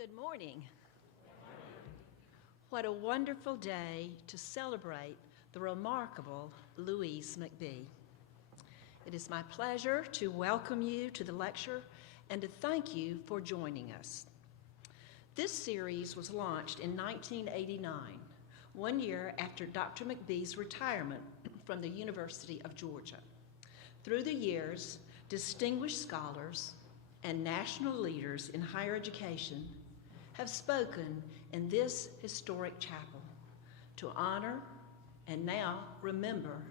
Good morning. What a wonderful day to celebrate the remarkable Louise McBee. It is my pleasure to welcome you to the lecture and to thank you for joining us. This series was launched in 1989, 1 year after Dr. McBee's retirement from the University of Georgia. Through the years, distinguished scholars and national leaders in higher education have spoken in this historic chapel to honor and now remember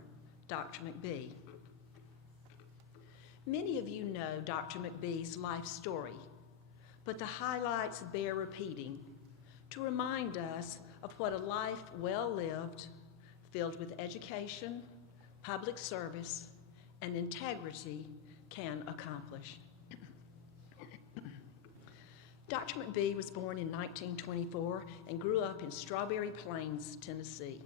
Dr. McBee. Many of you know Dr. McBee's life story, but the highlights bear repeating to remind us of what a life well lived, filled with education, public service, and integrity can accomplish. Dr. McBee was born in 1924 and grew up in Strawberry Plains, Tennessee.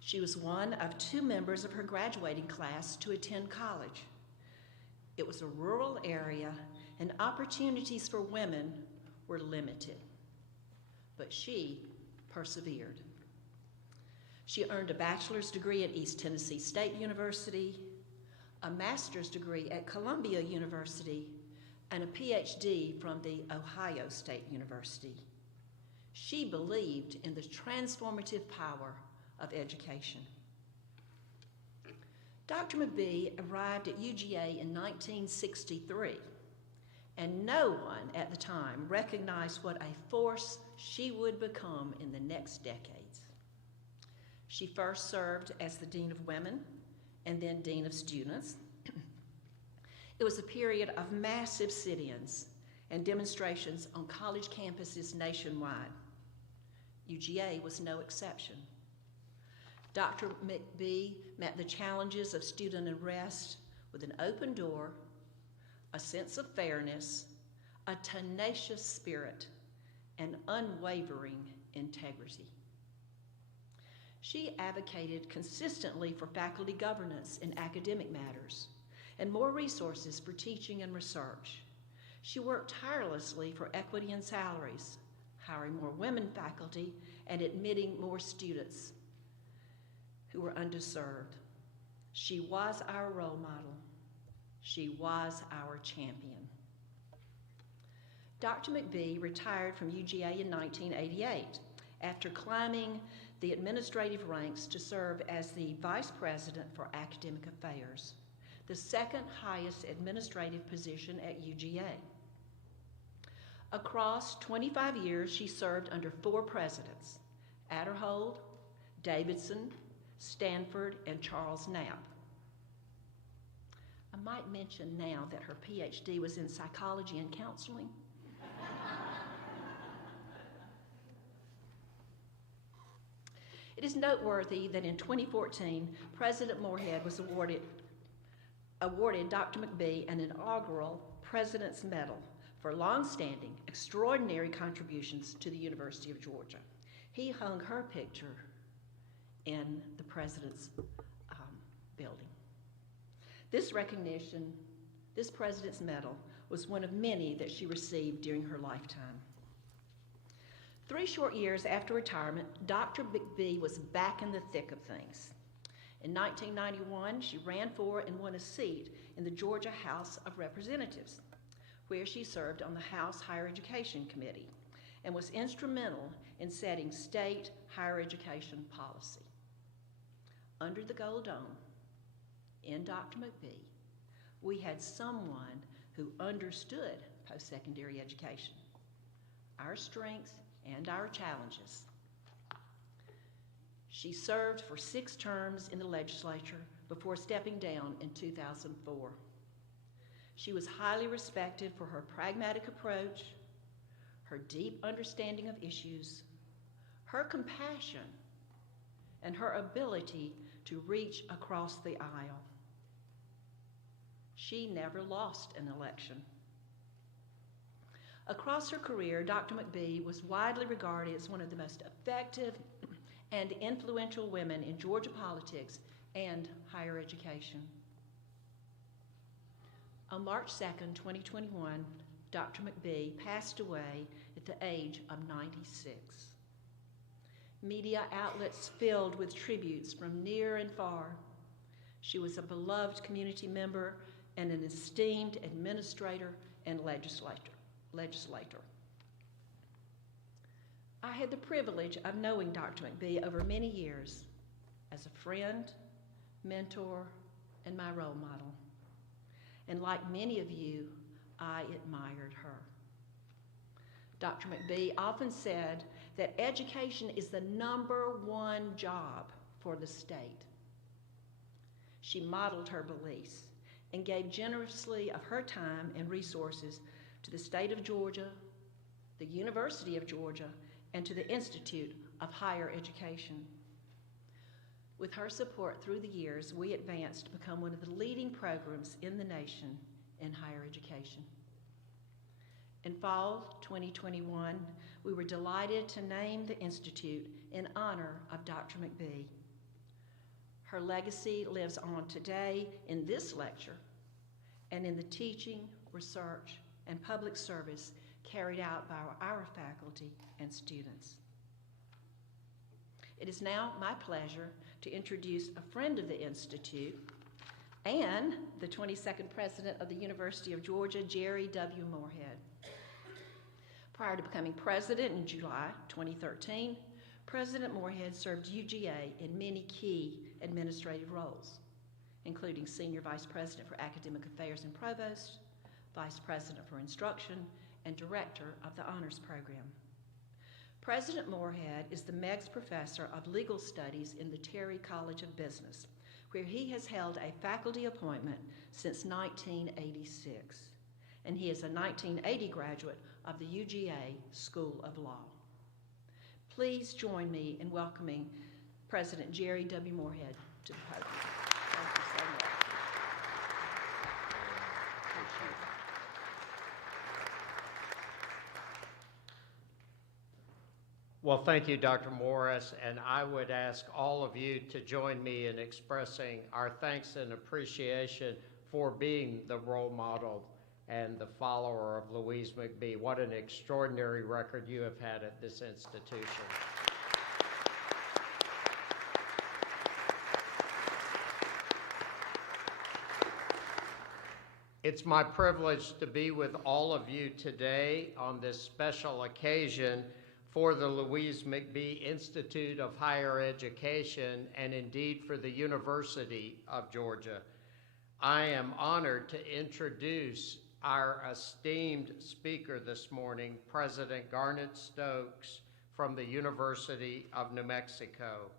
She was one of 2 members of her graduating class to attend college. It was a rural area and opportunities for women were limited, but she persevered. She earned a bachelor's degree at East Tennessee State University, a master's degree at Columbia University, and a PhD from the Ohio State University. She believed in the transformative power of education. Dr. McBee arrived at UGA in 1963, and no one at the time recognized what a force she would become in the next decades. She first served as the Dean of Women and then Dean of Students. It was a period of massive sit-ins and demonstrations on college campuses nationwide. UGA was no exception. Dr. McBee met the challenges of student unrest with an open door, a sense of fairness, a tenacious spirit, and unwavering integrity. She advocated consistently for faculty governance in academic matters and more resources for teaching and research. She worked tirelessly for equity in salaries, hiring more women faculty, and admitting more students who were underserved. She was our role model. She was our champion. Dr. McBee retired from UGA in 1988 after climbing the administrative ranks to serve as the Vice President for Academic Affairs, the second highest administrative position at UGA. Across 25 years, she served under 4 presidents: Adderhold, Davidson, Stanford, and Charles Knapp. I might mention now that her PhD was in psychology and counseling. It is noteworthy that in 2014, President Moorhead was awarded Dr. McBee an inaugural President's Medal for long-standing, extraordinary contributions to the University of Georgia. He hung her picture in the President's building. This recognition, this President's Medal, was one of many that she received during her lifetime. 3 short years after retirement, Dr. McBee was back in the thick of things. In 1991, she ran for and won a seat in the Georgia House of Representatives, where she served on the House Higher Education Committee and was instrumental in setting state higher education policy. Under the Gold Dome, in Dr. McBee, we had someone who understood post-secondary education, our strengths and our challenges. She served for 6 terms in the legislature before stepping down in 2004. She was highly respected for her pragmatic approach, her deep understanding of issues, her compassion, and her ability to reach across the aisle. She never lost an election. Across her career, Dr. McBee was widely regarded as one of the most effective and influential women in Georgia politics and higher education. On March 2nd, 2021, Dr. McBee passed away at the age of 96. Media outlets filled with tributes from near and far. She was a beloved community member and an esteemed administrator and legislator. I had the privilege of knowing Dr. McBee over many years as a friend, mentor, and my role model. And like many of you, I admired her. Dr. McBee often said that education is the #1 job for the state. She modeled her beliefs and gave generously of her time and resources to the state of Georgia, the University of Georgia, and to the Institute of Higher Education. With her support through the years, we advanced to become one of the leading programs in the nation in higher education. In fall 2021, we were delighted to name the Institute in honor of Dr. McBee. Her legacy lives on today in this lecture and in the teaching, research, and public service carried out by our faculty and students. It is now my pleasure to introduce a friend of the Institute and the 22nd President of the University of Georgia, Jerry W. Moorhead. Prior to becoming president in July 2013, President Moorhead served UGA in many key administrative roles, including Senior Vice President for Academic Affairs and Provost, Vice President for Instruction, and Director of the Honors Program. President Moorhead is the Meggs Professor of Legal Studies in the Terry College of Business, where he has held a faculty appointment since 1986, and he is a 1980 graduate of the UGA School of Law. Please join me in welcoming President Jerry W. Moorhead to the podium. Thank you so much. Appreciate it. Well, thank you, Dr. Morris, and I would ask all of you to join me in expressing our thanks and appreciation for being the role model and the follower of Louise McBee. What an extraordinary record you have had at this institution. It's my privilege to be with all of you today on this special occasion for the Louise McBee Institute of Higher Education and indeed for the University of Georgia. I am honored to introduce our esteemed speaker this morning, President Garnett Stokes from the University of New Mexico.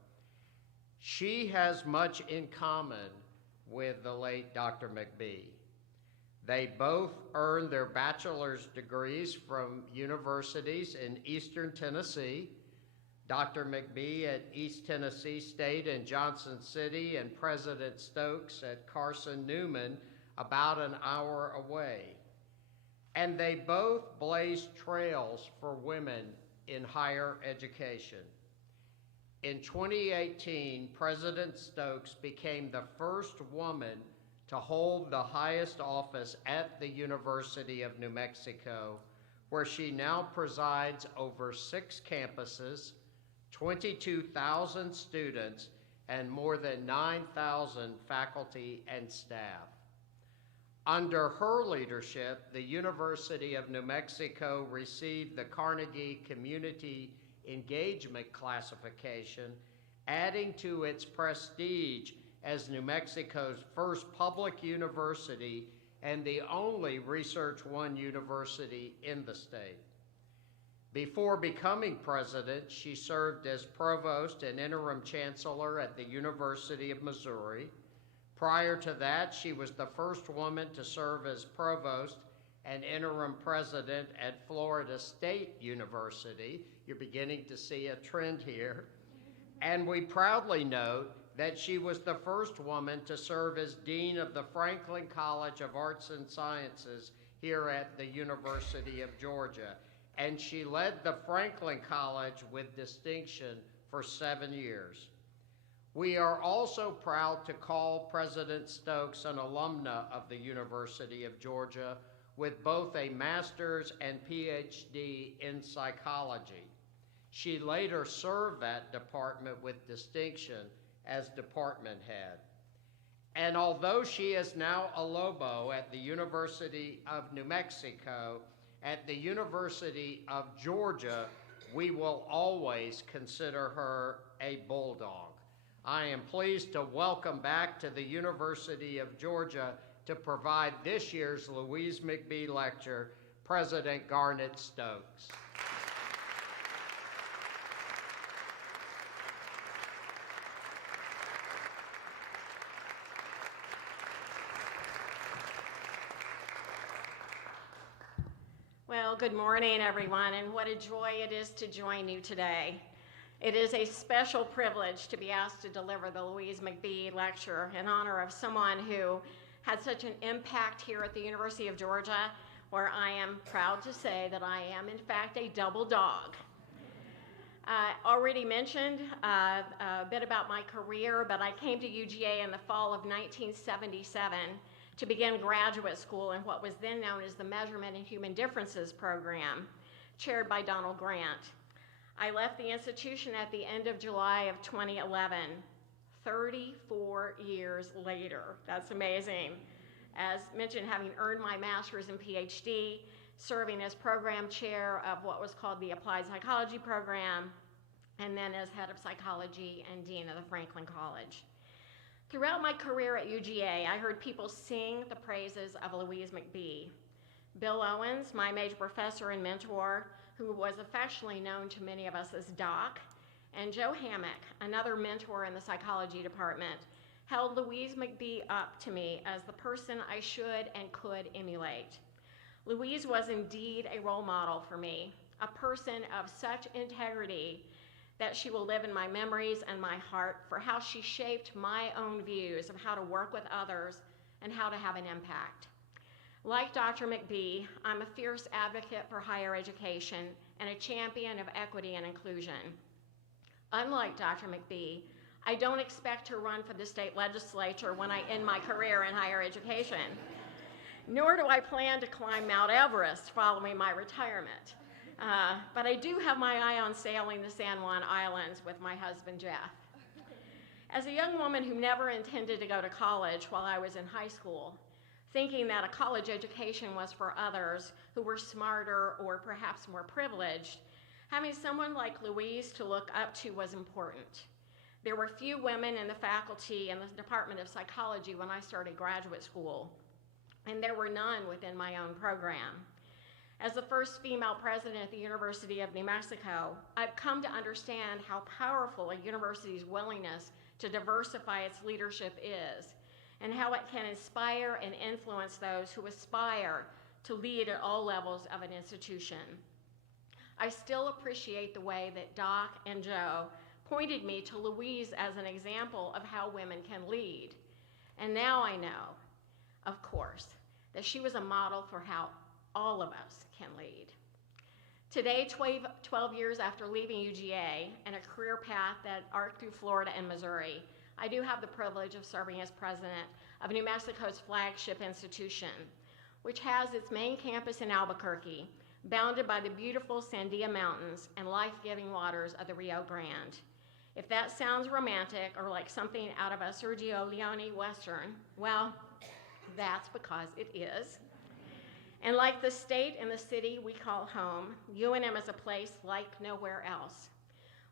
She has much in common with the late Dr. McBee. They both earned their bachelor's degrees from universities in Eastern Tennessee, Dr. McBee at East Tennessee State in Johnson City, and President Stokes at Carson Newman, about an hour away. And they both blazed trails for women in higher education. In 2018, President Stokes became the first woman to hold the highest office at the University of New Mexico, where she now presides over 6 campuses, 22,000 students, and more than 9,000 faculty and staff. Under her leadership, the University of New Mexico received the Carnegie Community Engagement Classification, adding to its prestige as New Mexico's first public university and the only Research One university in the state. Before becoming president, she served as provost and interim chancellor at the University of Missouri. Prior to that, she was the first woman to serve as provost and interim president at Florida State University. You're beginning to see a trend here. And we proudly note that she was the first woman to serve as dean of the Franklin College of Arts and Sciences here at the University of Georgia. And she led the Franklin College with distinction for 7 years. We are also proud to call President Stokes an alumna of the University of Georgia, with both a master's and PhD in psychology. She later served that department with distinction as department head. And although she is now a Lobo at the University of New Mexico, at the University of Georgia, we will always consider her a bulldog. I am pleased to welcome back to the University of Georgia to provide this year's Louise McBee Lecture, President Garnett Stokes. Well, good morning, everyone, and what a joy it is to join you today. It is a special privilege to be asked to deliver the Louise McBee Lecture in honor of someone who had such an impact here at the University of Georgia, where I am proud to say that I am, in fact, a double dog. Already mentioned a bit about my career, but I came to UGA in the fall of 1977 to begin graduate school in what was then known as the Measurement in Human Differences program, chaired by Donald Grant. I left the institution at the end of July of 2011, 34 years later. That's amazing. As mentioned, having earned my master's and PhD, serving as program chair of what was called the Applied Psychology program, and then as head of psychology and dean of the Franklin College. Throughout my career at UGA, I heard people sing the praises of Louise McBee. Bill Owens, my major professor and mentor, who was affectionately known to many of us as Doc, and Joe Hammock, another mentor in the psychology department, held Louise McBee up to me as the person I should and could emulate. Louise was indeed a role model for me, a person of such integrity that she will live in my memories and my heart for how she shaped my own views of how to work with others and how to have an impact. Like Dr. McBee, I'm a fierce advocate for higher education and a champion of equity and inclusion. Unlike Dr. McBee, I don't expect to run for the state legislature when I end my career in higher education, nor do I plan to climb Mount Everest following my retirement. But I do have my eye on sailing the San Juan Islands with my husband, Jeff. As a young woman who never intended to go to college while I was in high school, thinking that a college education was for others who were smarter or perhaps more privileged, having someone like Louise to look up to was important. There were few women in the faculty in the Department of Psychology when I started graduate school, and there were none within my own program. As the first female president at the University of New Mexico, I've come to understand how powerful a university's willingness to diversify its leadership is, and how it can inspire and influence those who aspire to lead at all levels of an institution. I still appreciate the way that Doc and Joe pointed me to Louise as an example of how women can lead. And now I know, of course, that she was a model for how all of us can lead. Today, 12 years after leaving UGA and a career path that arced through Florida and Missouri, I do have the privilege of serving as president of New Mexico's Flagship institution, which has its main campus in Albuquerque, bounded by the beautiful Sandia Mountains and life-giving waters of the Rio Grande. If that sounds romantic or like something out of a Sergio Leone Western, well, that's because it is. And like the state and the city we call home, UNM is a place like nowhere else.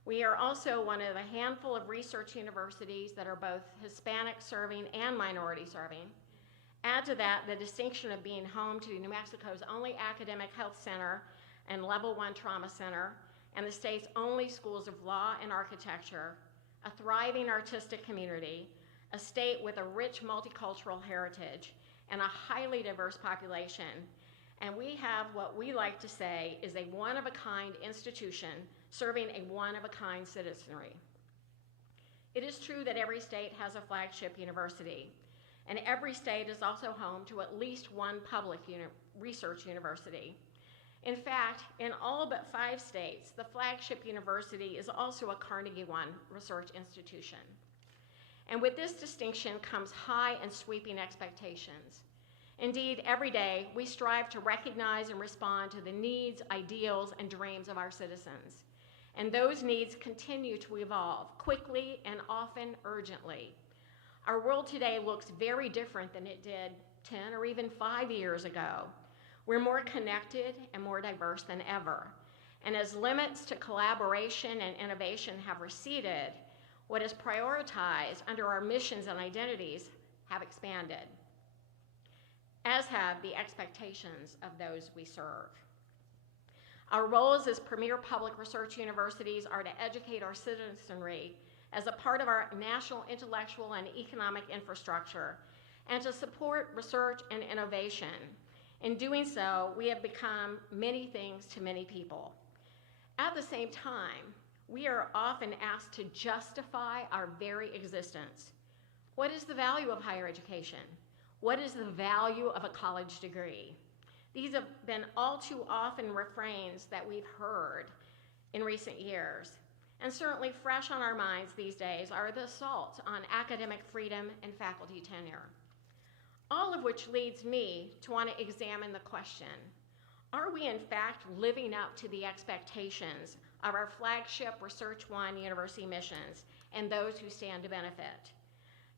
We are also one of a handful of research universities that are both Hispanic serving and minority serving. Add to that the distinction of being home to New Mexico's only academic health center and level 1 trauma center, and the state's only schools of law and architecture, a thriving artistic community, a state with a rich multicultural heritage, and a highly diverse population. And we have what we like to say is a one-of-a-kind institution serving a one-of-a-kind citizenry. It is true that every state has a flagship university, and every state is also home to at least one public research university. In fact, in all but 5 states, the flagship university is also a Carnegie One research institution. And with this distinction comes high and sweeping expectations. Indeed, every day we strive to recognize and respond to the needs, ideals, and dreams of our citizens. And those needs continue to evolve quickly and often urgently. Our world today looks very different than it did 10 or even 5 years ago. We're more connected and more diverse than ever. And as limits to collaboration and innovation have receded, what is prioritized under our missions and identities have expanded, as have the expectations of those we serve. Our roles as premier public research universities are to educate our citizenry as a part of our national intellectual and economic infrastructure, and to support research and innovation. In doing so, we have become many things to many people. At the same time, we are often asked to justify our very existence. What is the value of higher education? What is the value of a college degree? These have been all too often refrains that we've heard in recent years. And certainly fresh on our minds these days are the assaults on academic freedom and faculty tenure. All of which leads me to want to examine the question, are we in fact living up to the expectations of our flagship Research One university missions and those who stand to benefit?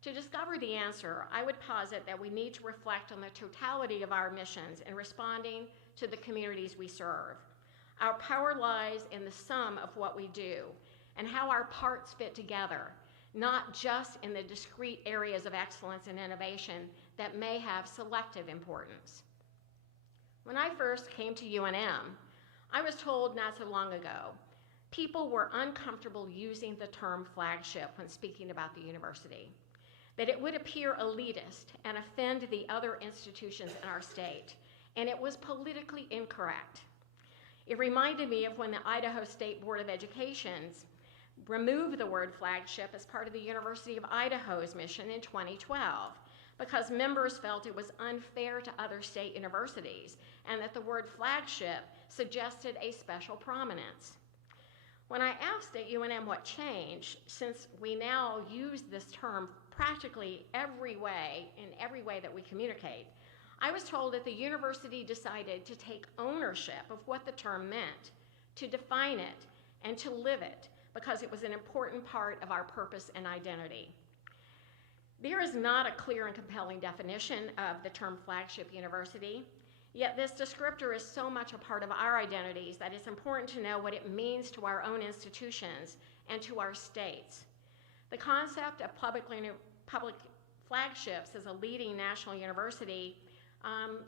To discover the answer, I would posit that we need to reflect on the totality of our missions in responding to the communities we serve. Our power lies in the sum of what we do and how our parts fit together, not just in the discrete areas of excellence and innovation that may have selective importance. When I first came to UNM, I was told not so long ago, people were uncomfortable using the term flagship when speaking about the university, that it would appear elitist and offend the other institutions in our state, and it was politically incorrect. It reminded me of when the Idaho State Board of Education's removed the word flagship as part of the University of Idaho's mission in 2012 because members felt it was unfair to other state universities and that the word flagship suggested a special prominence. When I asked at UNM what changed, since we now use this term practically every way, in every way that we communicate, I was told that the university decided to take ownership of what the term meant, to define it, and to live it, because it was an important part of our purpose and identity. There is not a clear and compelling definition of the term flagship university, yet this descriptor is so much a part of our identities that it's important to know what it means to our own institutions and to our states. The concept of public flagships as a leading national university,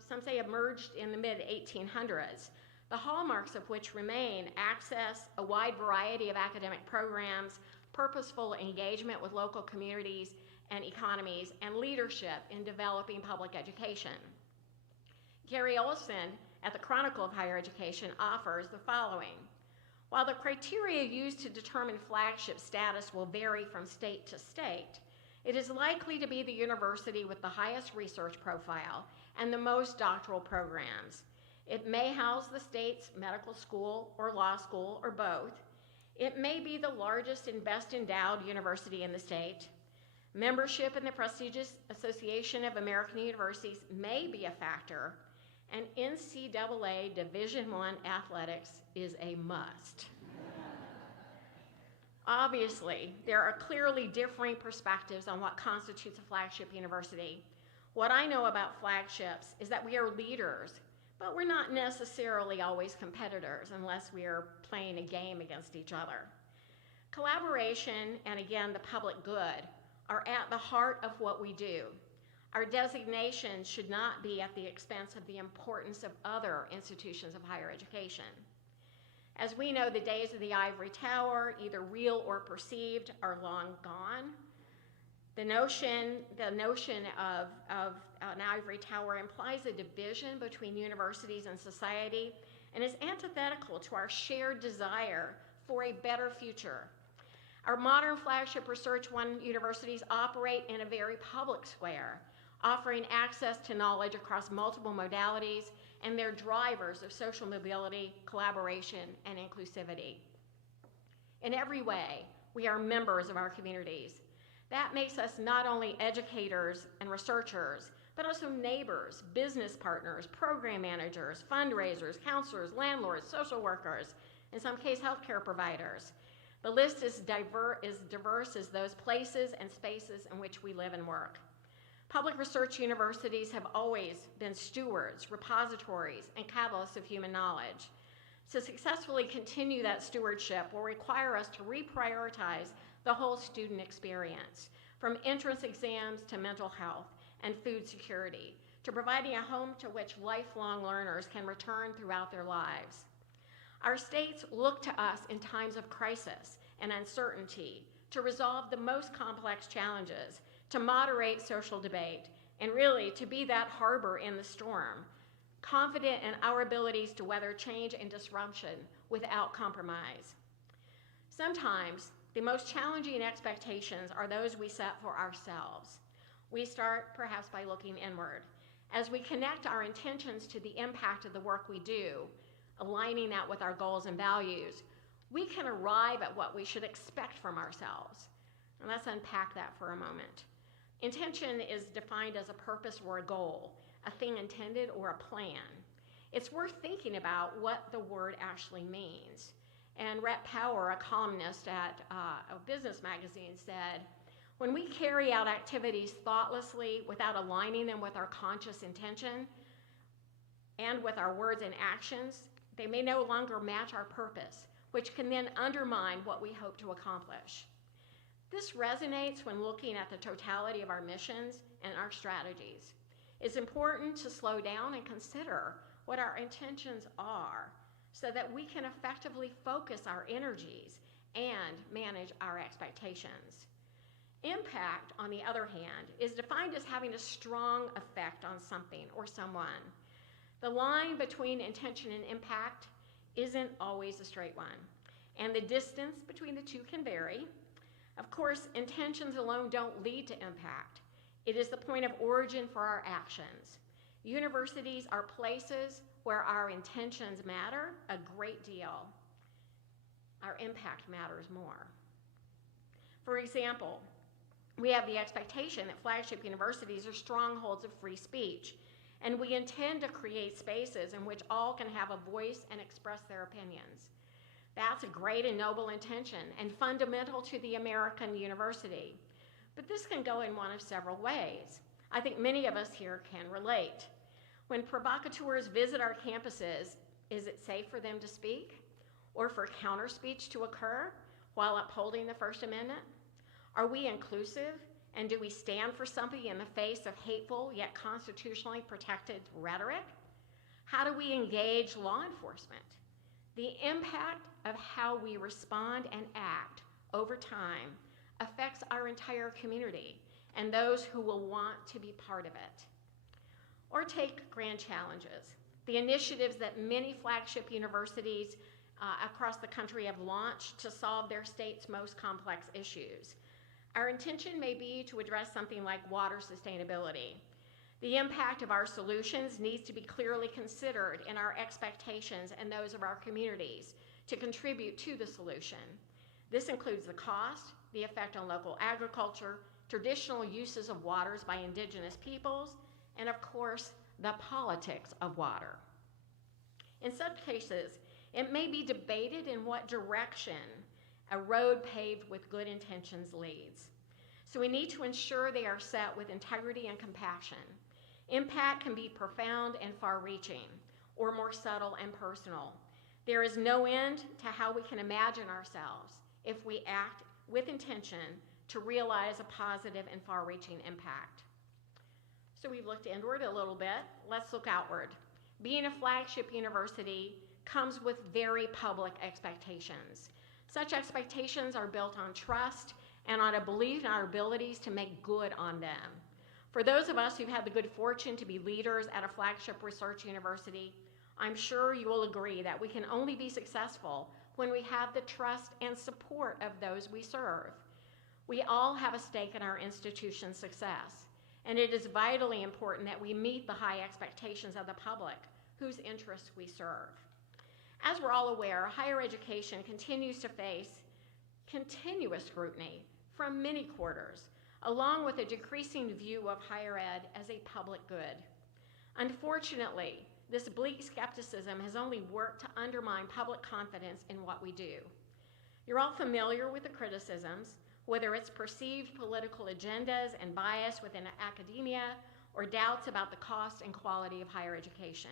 some say emerged in the mid-1800s, the hallmarks of which remain access, a wide variety of academic programs, purposeful engagement with local communities and economies, and leadership in developing public education. Gary Olson at the Chronicle of Higher Education offers the following. While the criteria used to determine flagship status will vary from state to state, it is likely to be the university with the highest research profile and the most doctoral programs. It may house the state's medical school or law school or both. It may be the largest and best endowed university in the state. Membership in the prestigious Association of American Universities may be a factor, and NCAA Division I athletics is a must. Obviously, there are clearly differing perspectives on what constitutes a flagship university. What I know about flagships is that we are leaders, but we're not necessarily always competitors unless we are playing a game against each other. Collaboration, and again, the public good, are at the heart of what we do. Our designation should not be at the expense of the importance of other institutions of higher education. As we know, the days of the ivory tower, either real or perceived, are long gone. The notion of an ivory tower implies a division between universities and society and is antithetical to our shared desire for a better future. Our modern flagship Research One universities operate in a very public square, offering access to knowledge across multiple modalities, and they're drivers of social mobility, collaboration, and inclusivity. In every way, we are members of our communities. That makes us not only educators and researchers, but also neighbors, business partners, program managers, fundraisers, counselors, landlords, social workers, in some case, healthcare providers. The list is diverse as those places and spaces in which we live and work. Public research universities have always been stewards, repositories, and catalysts of human knowledge. To successfully continue that stewardship will require us to reprioritize the whole student experience, from entrance exams to mental health and food security, to providing a home to which lifelong learners can return throughout their lives. Our states look to us in times of crisis and uncertainty to resolve the most complex challenges, to moderate social debate, and really to be that harbor in the storm, confident in our abilities to weather change and disruption without compromise. Sometimes, the most challenging expectations are those we set for ourselves. We start perhaps by looking inward. As we connect our intentions to the impact of the work we do, aligning that with our goals and values, we can arrive at what we should expect from ourselves. And let's unpack that for a moment. Intention is defined as a purpose or a goal, a thing intended or a plan. It's worth thinking about what the word actually means. And Rhett Power, a columnist at a business magazine, said, "When we carry out activities thoughtlessly without aligning them with our conscious intention and with our words and actions, they may no longer match our purpose, which can then undermine what we hope to accomplish." This resonates when looking at the totality of our missions and our strategies. It's important to slow down and consider what our intentions are so that we can effectively focus our energies and manage our expectations. Impact, on the other hand, is defined as having a strong effect on something or someone. The line between intention and impact isn't always a straight one, and the distance between the two can vary. Of course, intentions alone don't lead to impact. It is the point of origin for our actions. Universities are places where our intentions matter a great deal. Our impact matters more. For example, we have the expectation that flagship universities are strongholds of free speech, and we intend to create spaces in which all can have a voice and express their opinions. That's a great and noble intention and fundamental to the American university. But this can go in one of several ways. I think many of us here can relate. When provocateurs visit our campuses, is it safe for them to speak or for counter speech to occur while upholding the First Amendment? Are we inclusive, and do we stand for something in the face of hateful yet constitutionally protected rhetoric? How do we engage law enforcement? The impact of how we respond and act over time affects our entire community and those who will want to be part of it. Or take grand challenges, the initiatives that many flagship universities across the country have launched to solve their state's most complex issues. Our intention may be to address something like water sustainability. The impact of our solutions needs to be clearly considered in our expectations and those of our communities to contribute to the solution. This includes the cost, the effect on local agriculture, traditional uses of waters by indigenous peoples, and of course, the politics of water. In such cases, it may be debated in what direction a road paved with good intentions leads. So we need to ensure they are set with integrity and compassion. Impact can be profound and far-reaching, or more subtle and personal. There is no end to how we can imagine ourselves if we act with intention to realize a positive and far-reaching impact. So we've looked inward a little bit. Let's look outward. Being a flagship university comes with very public expectations. Such expectations are built on trust and on a belief in our abilities to make good on them. For those of us who've had the good fortune to be leaders at a flagship research university, I'm sure you will agree that we can only be successful when we have the trust and support of those we serve. We all have a stake in our institution's success, and it is vitally important that we meet the high expectations of the public whose interests we serve. As we're all aware, higher education continues to face continuous scrutiny from many quarters. along with a decreasing view of higher ed as a public good. Unfortunately, this bleak skepticism has only worked to undermine public confidence in what we do. You're all familiar with the criticisms, whether it's perceived political agendas and bias within academia or doubts about the cost and quality of higher education.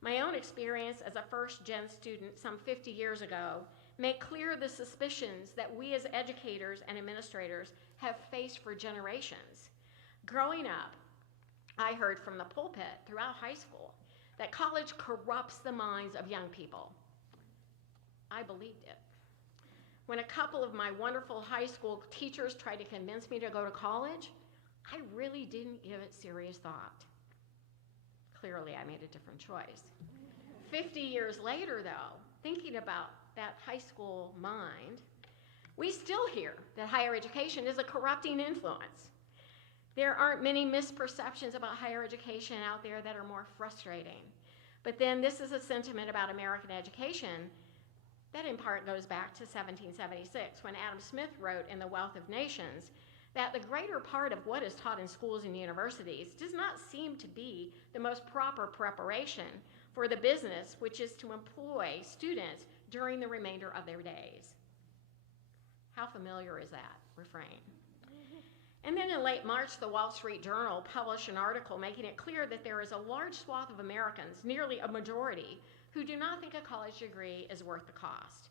My own experience as a first-gen student some 50 years ago make clear the suspicions that we as educators and administrators have faced for generations. Growing up, I heard from the pulpit throughout high school that college corrupts the minds of young people. I believed it. When a couple of my wonderful high school teachers tried to convince me to go to college, I really didn't give it serious thought. Clearly, I made a different choice. 50 years later, though, thinking about that high school mind, we still hear that higher education is a corrupting influence. There aren't many misperceptions about higher education out there that are more frustrating. But then this is a sentiment about American education that in part goes back to 1776, when Adam Smith wrote in The Wealth of Nations that the greater part of what is taught in schools and universities does not seem to be the most proper preparation for the business, which is to employ students during the remainder of their days. How familiar is that refrain? And then in late March, the Wall Street Journal published an article making it clear that there is a large swath of Americans, nearly a majority, who do not think a college degree is worth the cost.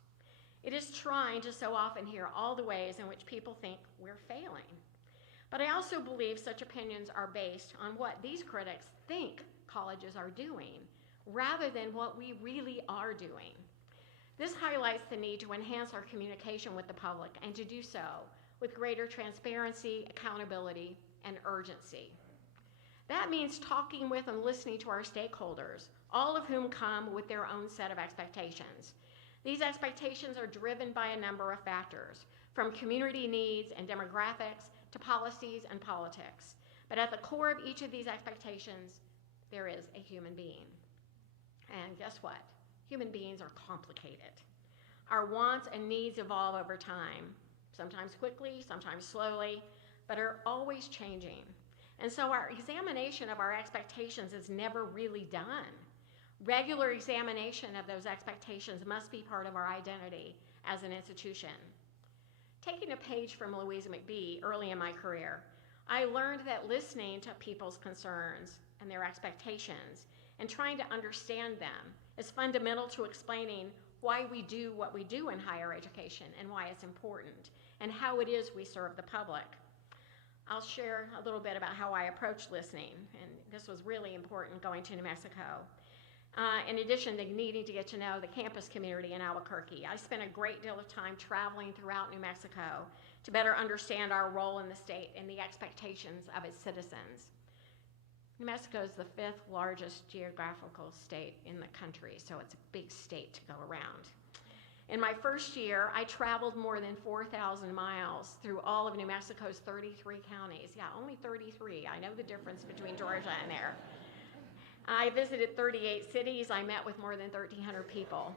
It is trying to so often hear all the ways in which people think we're failing. But I also believe such opinions are based on what these critics think colleges are doing, rather than what we really are doing. This highlights the need to enhance our communication with the public and to do so with greater transparency, accountability, and urgency. That means talking with and listening to our stakeholders, all of whom come with their own set of expectations. These expectations are driven by a number of factors, from community needs and demographics to policies and politics. But at the core of each of these expectations, there is a human being. And guess what? Human beings are complicated. Our wants and needs evolve over time, sometimes quickly, sometimes slowly, but are always changing. And so our examination of our expectations is never really done. Regular examination of those expectations must be part of our identity as an institution. Taking a page from Louise McBee early in my career, I learned that listening to people's concerns and their expectations and trying to understand them is fundamental to explaining why we do what we do in higher education and why it's important and how it is we serve the public. I'll share a little bit about how I approach listening, and this was really important going to New Mexico. In addition to needing to get to know the campus community in Albuquerque, I spent a great deal of time traveling throughout New Mexico to better understand our role in the state and the expectations of its citizens. New Mexico is the 5th largest geographical state in the country, so it's a big state to go around. In my first year, I traveled more than 4,000 miles through all of New Mexico's 33 counties. Yeah, only 33. I know the difference between Georgia and there. I visited 38 cities. I met with more than 1,300 people.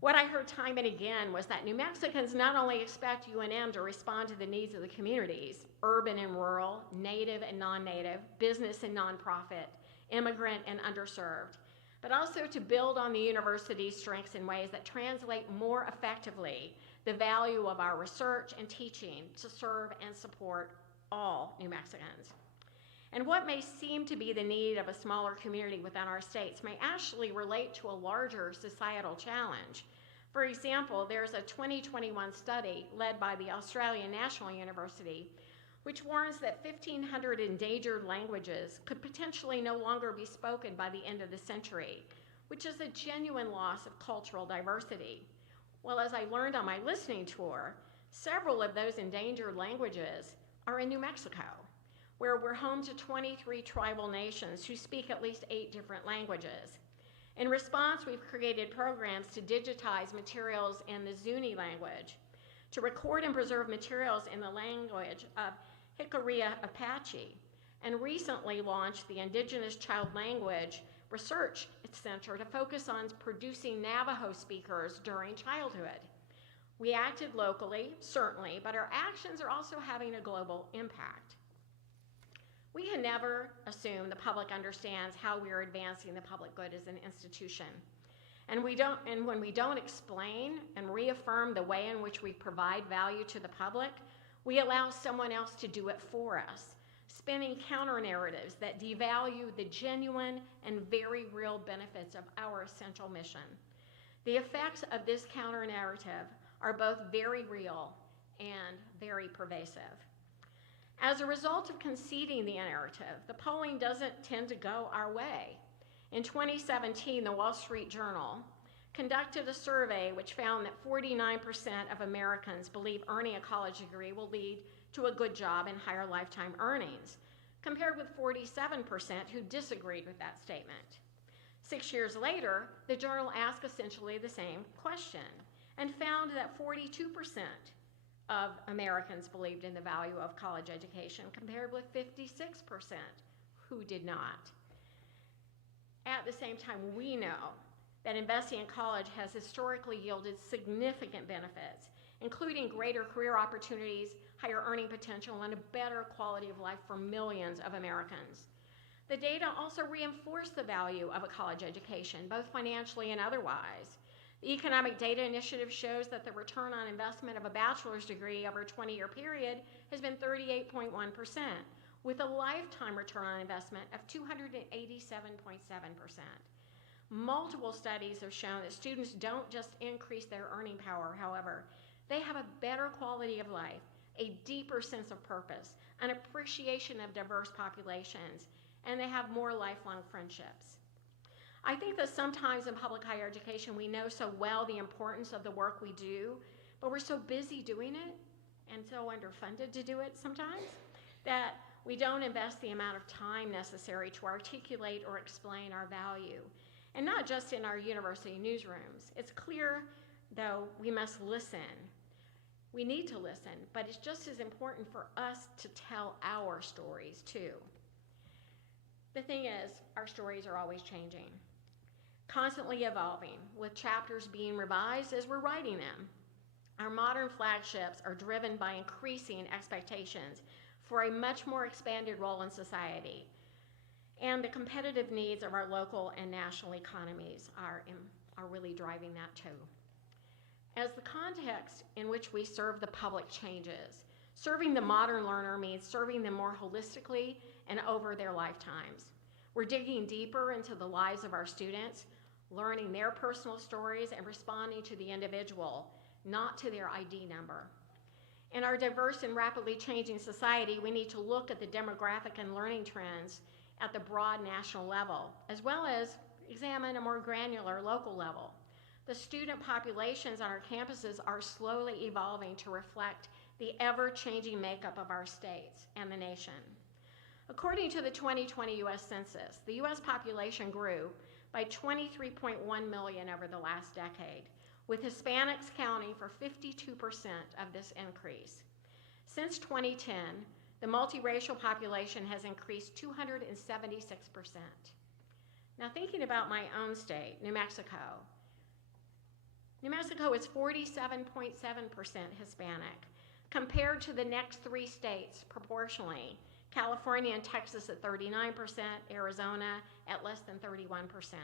What I heard time and again was that New Mexicans not only expect UNM to respond to the needs of the communities, urban and rural, native and non-native, business and nonprofit, immigrant and underserved, but also to build on the university's strengths in ways that translate more effectively the value of our research and teaching to serve and support all New Mexicans. And what may seem to be the need of a smaller community within our states may actually relate to a larger societal challenge. For example, there's a 2021 study led by the Australian National University, which warns that 1,500 endangered languages could potentially no longer be spoken by the end of the century, which is a genuine loss of cultural diversity. Well, as I learned on my listening tour, several of those endangered languages are in New Mexico, where we're home to 23 tribal nations who speak at least 8 different languages. In response, we've created programs to digitize materials in the Zuni language, to record and preserve materials in the language of Jicarilla Apache, and recently launched the Indigenous Child Language Research Center to focus on producing Navajo speakers during childhood. We acted locally, certainly, but our actions are also having a global impact. We can never assume the public understands how we are advancing the public good as an institution. And when we don't explain and reaffirm the way in which we provide value to the public, we allow someone else to do it for us, spinning counter-narratives that devalue the genuine and very real benefits of our essential mission. The effects of this counter-narrative are both very real and very pervasive. As a result of conceding the narrative, the polling doesn't tend to go our way. In 2017, the Wall Street Journal conducted a survey which found that 49% of Americans believe earning a college degree will lead to a good job and higher lifetime earnings, compared with 47% who disagreed with that statement. 6 years later, the journal asked essentially the same question and found that 42% of Americans believed in the value of college education, compared with 56% who did not. At the same time, we know that investing in college has historically yielded significant benefits, including greater career opportunities, higher earning potential, and a better quality of life for millions of Americans. The data also reinforce the value of a college education, both financially and otherwise. The Economic Data Initiative shows that the return on investment of a bachelor's degree over a 20-year period has been 38.1%, with a lifetime return on investment of 287.7%. Multiple studies have shown that students don't just increase their earning power, however, they have a better quality of life, a deeper sense of purpose, an appreciation of diverse populations, and they have more lifelong friendships. I think that sometimes in public higher education we know so well the importance of the work we do, but we're so busy doing it and so underfunded to do it sometimes that we don't invest the amount of time necessary to articulate or explain our value. And not just in our university newsrooms. It's clear, though, we must listen. We need to listen, but it's just as important for us to tell our stories too. The thing is, our stories are always changing, constantly evolving, with chapters being revised as we're writing them. Our modern flagships are driven by increasing expectations for a much more expanded role in society, and the competitive needs of our local and national economies are really driving that too. As the context in which we serve the public changes, serving the modern learner means serving them more holistically and over their lifetimes. We're digging deeper into the lives of our students, learning their personal stories and responding to the individual, not to their ID number. In our diverse and rapidly changing society, we need to look at the demographic and learning trends at the broad national level, as well as examine a more granular local level. The student populations on our campuses are slowly evolving to reflect the ever-changing makeup of our states and the nation. According to the 2020 U.S. Census, the U.S. population grew by 23.1 million over the last decade, with Hispanics counting for 52% of this increase. Since 2010, the multiracial population has increased 276%. Now, thinking about my own state, New Mexico. New Mexico is 47.7% Hispanic, compared to the next three states proportionally, California and Texas at 39%, Arizona at less than 31%.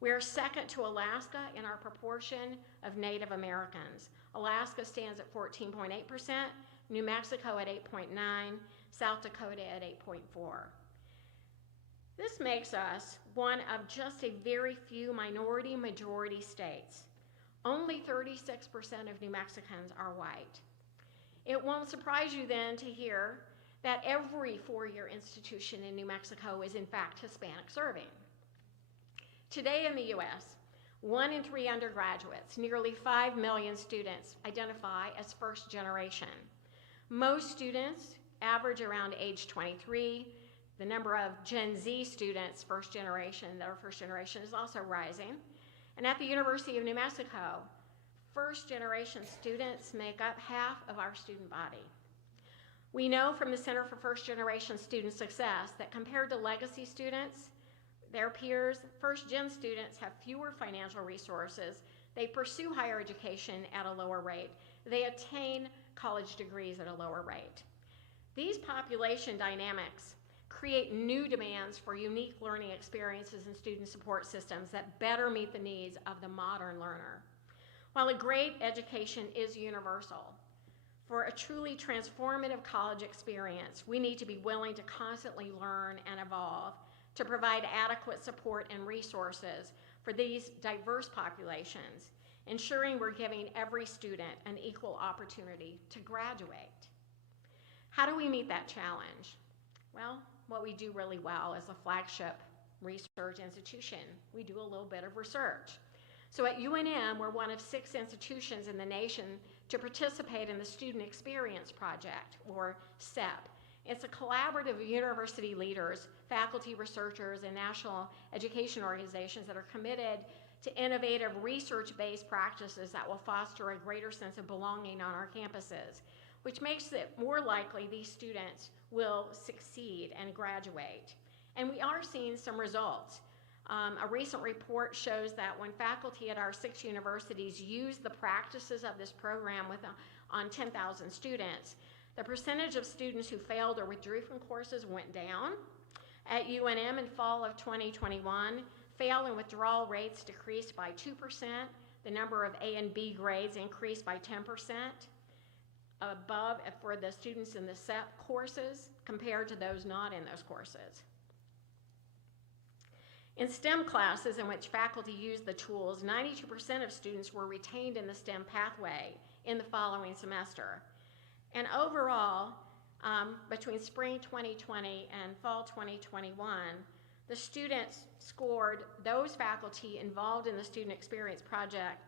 We are second to Alaska in our proportion of Native Americans. Alaska stands at 14.8%, New Mexico at 8.9%, South Dakota at 8.4%. This makes us one of just a very few minority-majority states. Only 36% of New Mexicans are white. It won't surprise you then to hear that every four-year institution in New Mexico is in fact Hispanic serving. Today in the U.S., 1 in 3 undergraduates, nearly 5 million students, identify as first generation. Most students average around age 23. The number of Gen Z students, first generation, that are first generation, is also rising. And at the University of New Mexico, first generation students make up half of our student body. We know from the Center for First Generation Student Success that compared to legacy students, their peers, first-gen students have fewer financial resources, They pursue higher education at a lower rate. They attain college degrees at a lower rate. These population dynamics create new demands for unique learning experiences and student support systems that better meet the needs of the modern learner. While a great education is universal, for a truly transformative college experience, we need to be willing to constantly learn and evolve to provide adequate support and resources for these diverse populations, ensuring we're giving every student an equal opportunity to graduate. How do we meet that challenge? Well, what we do really well as a flagship research institution, we do a little bit of research. So at UNM, we're one of 6 institutions in the nation to participate in the Student Experience Project, or STEP. It's a collaborative of university leaders, faculty, researchers, and national education organizations that are committed to innovative research-based practices that will foster a greater sense of belonging on our campuses, which makes it more likely these students will succeed and graduate. And we are seeing some results. A recent report shows that when faculty at our 6 universities use the practices of this program on 10,000 students, the percentage of students who failed or withdrew from courses went down. At UNM in fall of 2021, fail and withdrawal rates decreased by 2%. The number of A and B grades increased by 10% above for the students in the SEP courses compared to those not in those courses. In STEM classes in which faculty used the tools, 92% of students were retained in the STEM pathway in the following semester. And overall, between spring 2020 and fall 2021, the students scored those faculty involved in the Student Experience Project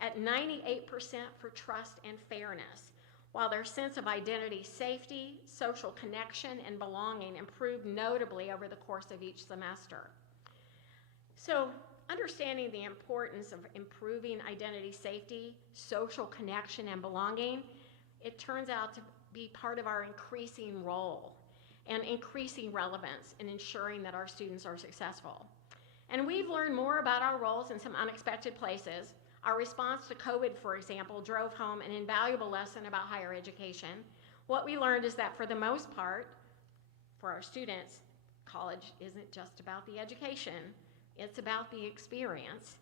at 98% for trust and fairness, while their sense of identity, safety, social connection, and belonging improved notably over the course of each semester. So, understanding the importance of improving identity, safety, social connection, and belonging, it turns out to be part of our increasing role and increasing relevance in ensuring that our students are successful. And we've learned more about our roles in some unexpected places. Our response to COVID, for example, drove home an invaluable lesson about higher education. What we learned is that for the most part, for our students, college isn't just about the education, it's about the experience.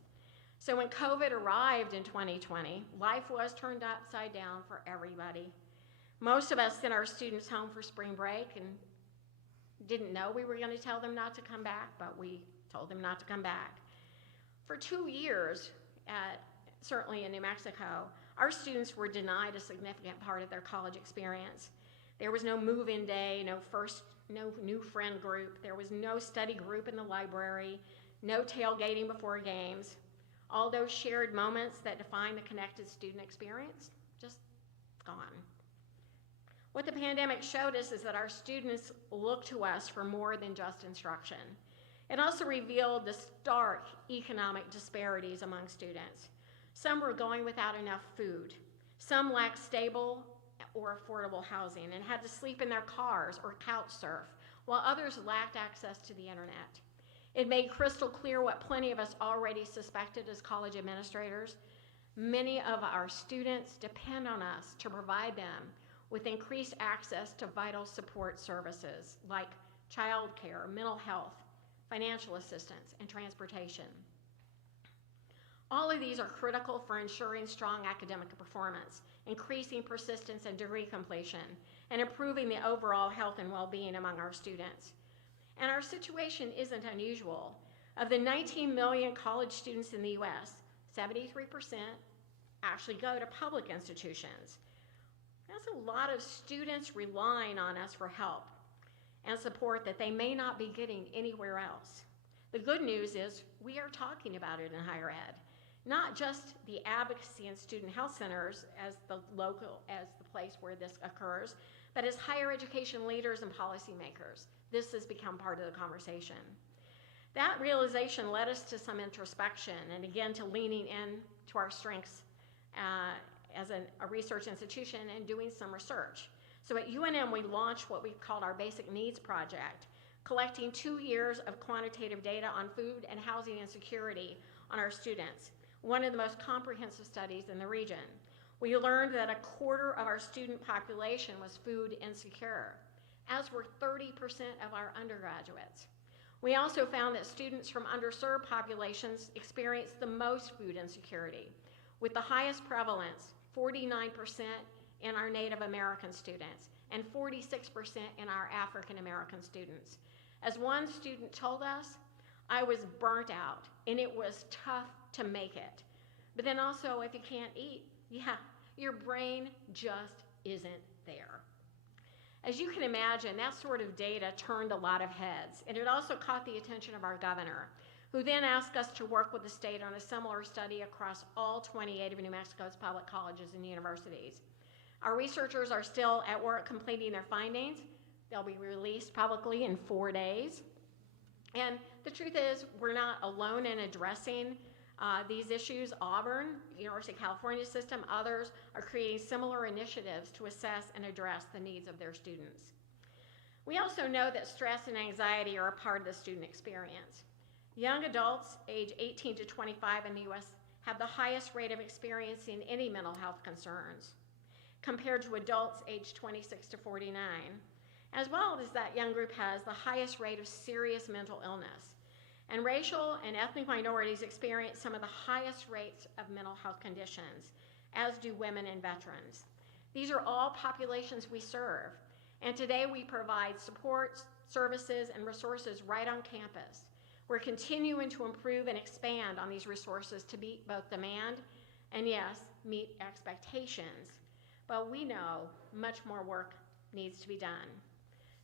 So when COVID arrived in 2020, life was turned upside down for everybody. Most of us sent our students home for spring break and didn't know we were going to tell them not to come back, but we told them not to come back. For 2 years, certainly in New Mexico, our students were denied a significant part of their college experience. There was no move-in day, no new friend group, there was no study group in the library, no tailgating before games. All those shared moments that define the connected student experience, just gone. What the pandemic showed us is that our students look to us for more than just instruction. It also revealed the stark economic disparities among students. Some were going without enough food. Some lacked stable or affordable housing and had to sleep in their cars or couch surf, while others lacked access to the internet. It made crystal clear what plenty of us already suspected as college administrators. Many of our students depend on us to provide them with increased access to vital support services like childcare, mental health, financial assistance, and transportation. All of these are critical for ensuring strong academic performance, increasing persistence and degree completion, and improving the overall health and well-being among our students. And our situation isn't unusual. Of the 19 million college students in the US, 73% actually go to public institutions. That's a lot of students relying on us for help and support that they may not be getting anywhere else. The good news is we are talking about it in higher ed, not just the advocacy and student health centers as the place where this occurs, but as higher education leaders and policymakers. This has become part of the conversation. That realization led us to some introspection and again to leaning in to our strengths as a research institution and doing some research. So at UNM, we launched what we called our Basic Needs Project, collecting 2 years of quantitative data on food and housing insecurity on our students. one of the most comprehensive studies in the region. We learned that a quarter of our student population was food insecure, as were 30% of our undergraduates. We also found that students from underserved populations experienced the most food insecurity, with the highest prevalence, 49% in our Native American students and 46% in our African American students. As one student told us, I was burnt out and it was tough to make it. But then also, if you can't eat, your brain just isn't there. As you can imagine, that sort of data turned a lot of heads, and it also caught the attention of our governor, who then asked us to work with the state on a similar study across all 28 of New Mexico's public colleges and universities. Our researchers are still at work completing their findings. They'll be released publicly in 4 days. And the truth is, we're not alone in addressing these issues. Auburn, University of California system, others are creating similar initiatives to assess and address the needs of their students. We also know that stress and anxiety are a part of the student experience. Young adults age 18 to 25 in the U.S. have the highest rate of experiencing any mental health concerns, compared to adults age 26 to 49, as well as that young group has the highest rate of serious mental illness. And racial and ethnic minorities experience some of the highest rates of mental health conditions, as do women and veterans. These are all populations we serve, and today we provide supports, services, and resources right on campus. We're continuing to improve and expand on these resources to meet both demand and, yes, meet expectations. But we know much more work needs to be done.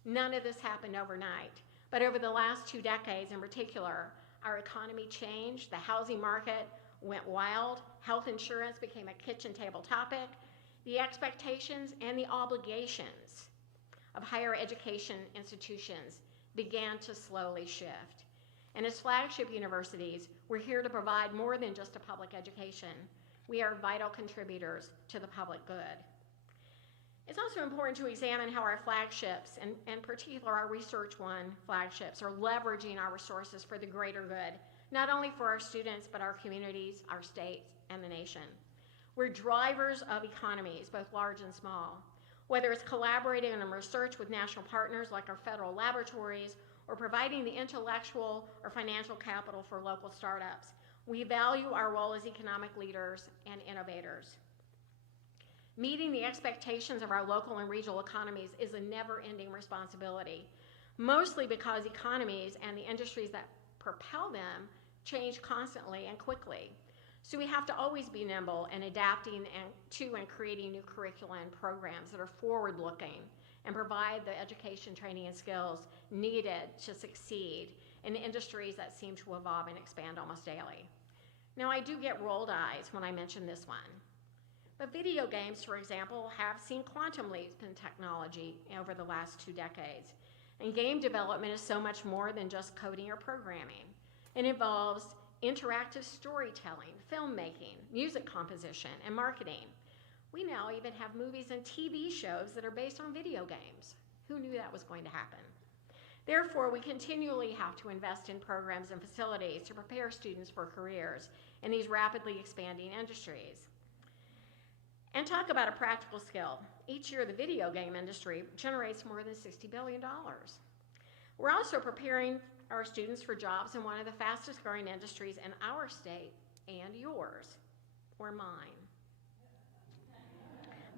None of this happened overnight. But over the last 2 decades in particular, our economy changed, the housing market went wild, health insurance became a kitchen table topic, the expectations and the obligations of higher education institutions began to slowly shift. And as flagship universities, we're here to provide more than just a public education. We are vital contributors to the public good. It's also important to examine how our flagships, and in particular our Research One flagships, are leveraging our resources for the greater good, not only for our students, but our communities, our states, and the nation. We're drivers of economies, both large and small. Whether it's collaborating on research with national partners like our federal laboratories, or providing the intellectual or financial capital for local startups, we value our role as economic leaders and innovators. Meeting the expectations of our local and regional economies is a never-ending responsibility, mostly because economies and the industries that propel them change constantly and quickly. So we have to always be nimble and adapting and creating new curricula and programs that are forward-looking and provide the education, training, and skills needed to succeed in industries that seem to evolve and expand almost daily. Now, I do get rolled eyes when I mention this one. But video games, for example, have seen quantum leaps in technology over the last 2 decades. And game development is so much more than just coding or programming. It involves interactive storytelling, filmmaking, music composition, and marketing. We now even have movies and TV shows that are based on video games. Who knew that was going to happen? Therefore, we continually have to invest in programs and facilities to prepare students for careers in these rapidly expanding industries. And talk about a practical skill. Each year, the video game industry generates more than $60 billion. We're also preparing our students for jobs in one of the fastest growing industries in our state and yours, or mine.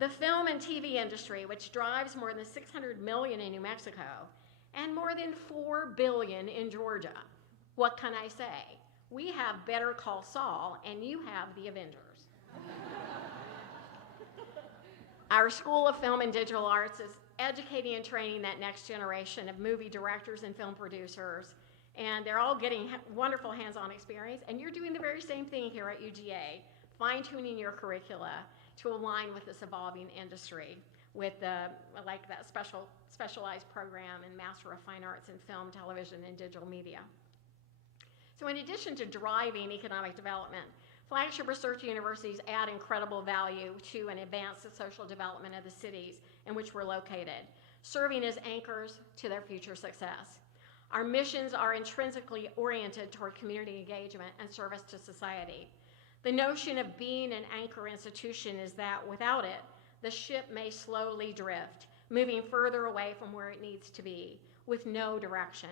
The film and TV industry, which drives more than $600 million in New Mexico and more than $4 billion in Georgia. What can I say? We have Better Call Saul, and you have the Avengers. Our School of Film and Digital Arts is educating and training that next generation of movie directors and film producers, and they're all getting wonderful hands-on experience, and you're doing the very same thing here at UGA, fine-tuning your curricula to align with this evolving industry with like that specialized program in Master of Fine Arts in Film, Television, and Digital Media. So in addition to driving economic development, flagship research universities add incredible value to and advance the social development of the cities in which we're located, serving as anchors to their future success. Our missions are intrinsically oriented toward community engagement and service to society. The notion of being an anchor institution is that without it, the ship may slowly drift, moving further away from where it needs to be, with no direction.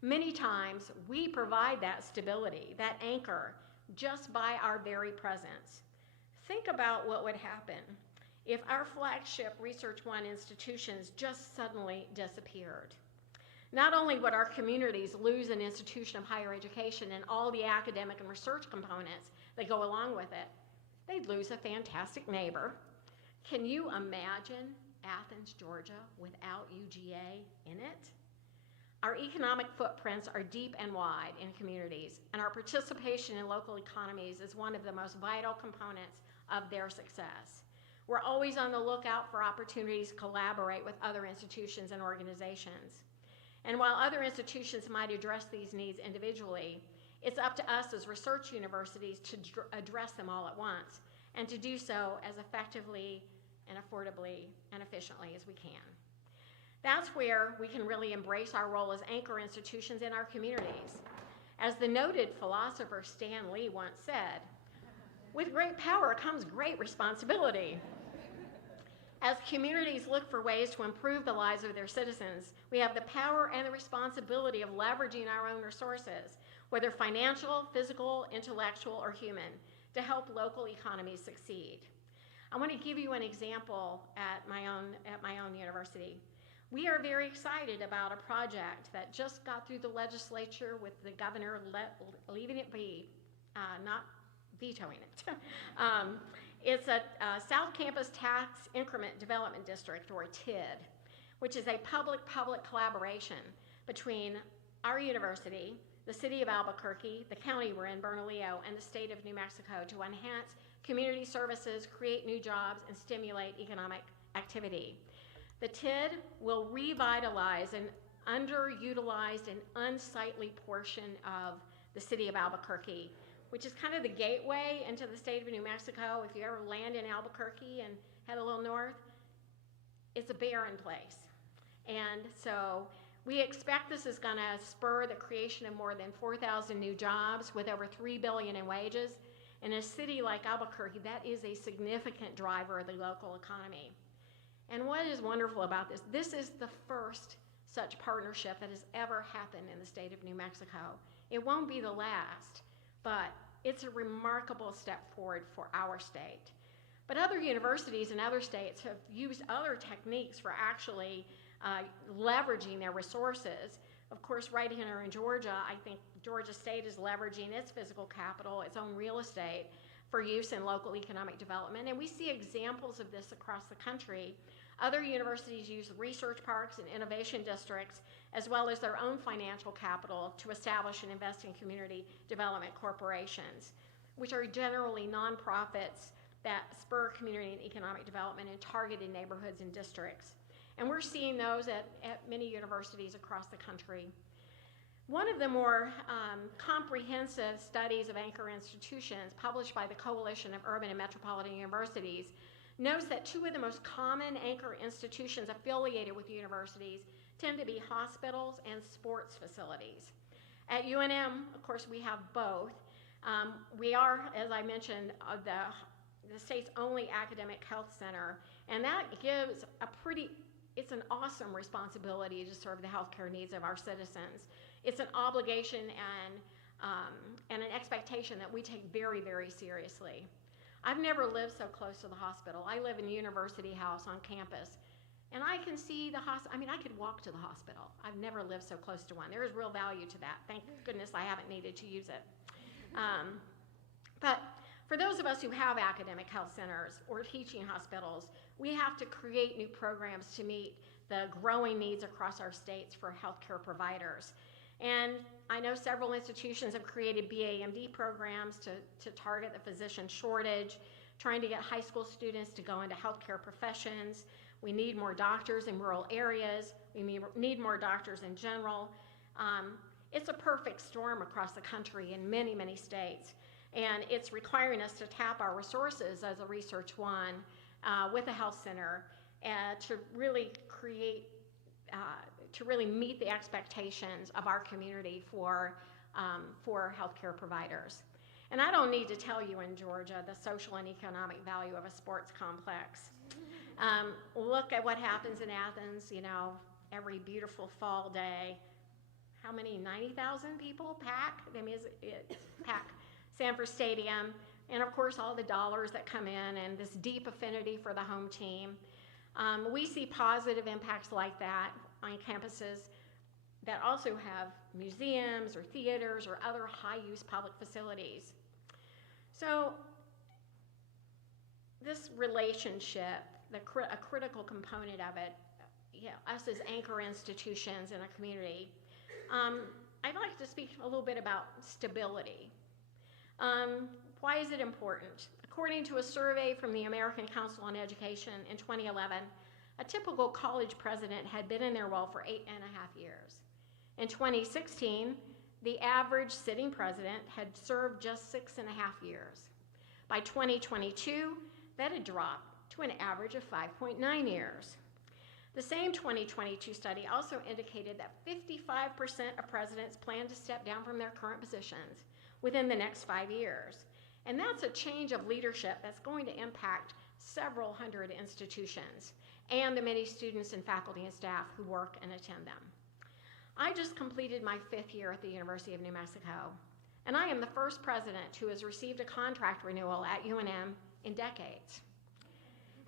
Many times, we provide that stability, that anchor, just by our very presence. Think about what would happen if our flagship Research One institutions just suddenly disappeared. Not only would our communities lose an institution of higher education and all the academic and research components that go along with it, they'd lose a fantastic neighbor. Can you imagine Athens, Georgia, without UGA in it? Our economic footprints are deep and wide in communities, and our participation in local economies is one of the most vital components of their success. We're always on the lookout for opportunities to collaborate with other institutions and organizations. And while other institutions might address these needs individually, it's up to us as research universities to address them all at once, and to do so as effectively and affordably and efficiently as we can. That's where we can really embrace our role as anchor institutions in our communities. As the noted philosopher Stan Lee once said, "With great power comes great responsibility." As communities look for ways to improve the lives of their citizens, we have the power and the responsibility of leveraging our own resources, whether financial, physical, intellectual, or human, to help local economies succeed. I want to give you an example at my own university. We are very excited about a project that just got through the legislature with the governor leaving it be, not vetoing it. It's a South Campus Tax Increment Development District, or TID, which is a public-public collaboration between our university, the city of Albuquerque, the county we're in, Bernalillo, and the state of New Mexico to enhance community services, create new jobs, and stimulate economic activity. The TID will revitalize an underutilized and unsightly portion of the city of Albuquerque, which is kind of the gateway into the state of New Mexico. If you ever land in Albuquerque and head a little north, it's a barren place. And so we expect this is gonna spur the creation of more than 4,000 new jobs with over $3 billion in wages. In a city like Albuquerque, that is a significant driver of the local economy. And what is wonderful about this, this is the first such partnership that has ever happened in the state of New Mexico. It won't be the last, but it's a remarkable step forward for our state. But other universities in other states have used other techniques for actually leveraging their resources. Of course, right here in Georgia, I think Georgia State is leveraging its physical capital, its own real estate, for use in local economic development. And we see examples of this across the country. Other universities use research parks and innovation districts, as well as their own financial capital, to establish and invest in community development corporations, which are generally nonprofits that spur community and economic development in targeted neighborhoods and districts. And we're seeing those at many universities across the country. One of the more comprehensive studies of anchor institutions published by the Coalition of Urban and Metropolitan Universities notes that two of the most common anchor institutions affiliated with universities tend to be hospitals and sports facilities. At UNM, of course, we have both. We are, as I mentioned, the state's only academic health center, and that gives it's an awesome responsibility to serve the healthcare needs of our citizens. It's an obligation and an expectation that we take very, very seriously. I've never lived so close to the hospital. I live in University House on campus, and I can see the hospital. I mean, I could walk to the hospital. I've never lived so close to one. There is real value to that. Thank goodness I haven't needed to use it. But for those of us who have academic health centers or teaching hospitals, we have to create new programs to meet the growing needs across our states for healthcare providers. And I know several institutions have created BAMD programs to target the physician shortage, trying to get high school students to go into healthcare professions. We need more doctors in rural areas. We need more doctors in general. It's a perfect storm across the country in many, many states. And it's requiring us to tap our resources as a Research One with a health center to really meet the expectations of our community for healthcare providers. And I don't need to tell you in Georgia the social and economic value of a sports complex. Look at what happens in Athens, you know, every beautiful fall day. How many, 90,000 people pack? I mean, it's pack Sanford Stadium. And of course, all the dollars that come in and this deep affinity for the home team. We see positive impacts like that on campuses that also have museums or theaters or other high-use public facilities. So this relationship, a critical component of it, us as anchor institutions in a community, I'd like to speak a little bit about stability. Why is it important? According to a survey from the American Council on Education in 2011, a typical college president had been in their role for 8.5 years. In 2016, the average sitting president had served just 6.5 years. By 2022, that had dropped to an average of 5.9 years. The same 2022 study also indicated that 55% of presidents plan to step down from their current positions within the next 5 years. And that's a change of leadership that's going to impact several hundred institutions and the many students and faculty and staff who work and attend them. I just completed my 5th year at the University of New Mexico, and I am the first president who has received a contract renewal at UNM in decades.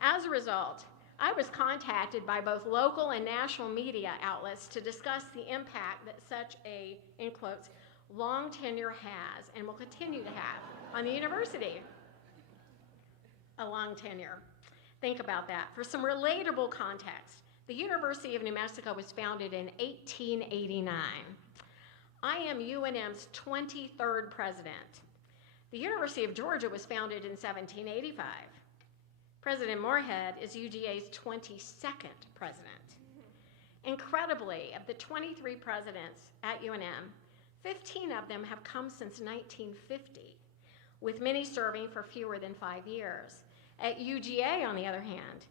As a result, I was contacted by both local and national media outlets to discuss the impact that such a, in quotes, long tenure has and will continue to have on the university. A long tenure. Think about that. For some relatable context, the University of New Mexico was founded in 1889. I am UNM's 23rd president. The University of Georgia was founded in 1785. President Moorhead is UGA's 22nd president. Incredibly, of the 23 presidents at UNM, 15 of them have come since 1950, with many serving for fewer than 5 years. At UGA, on the other hand,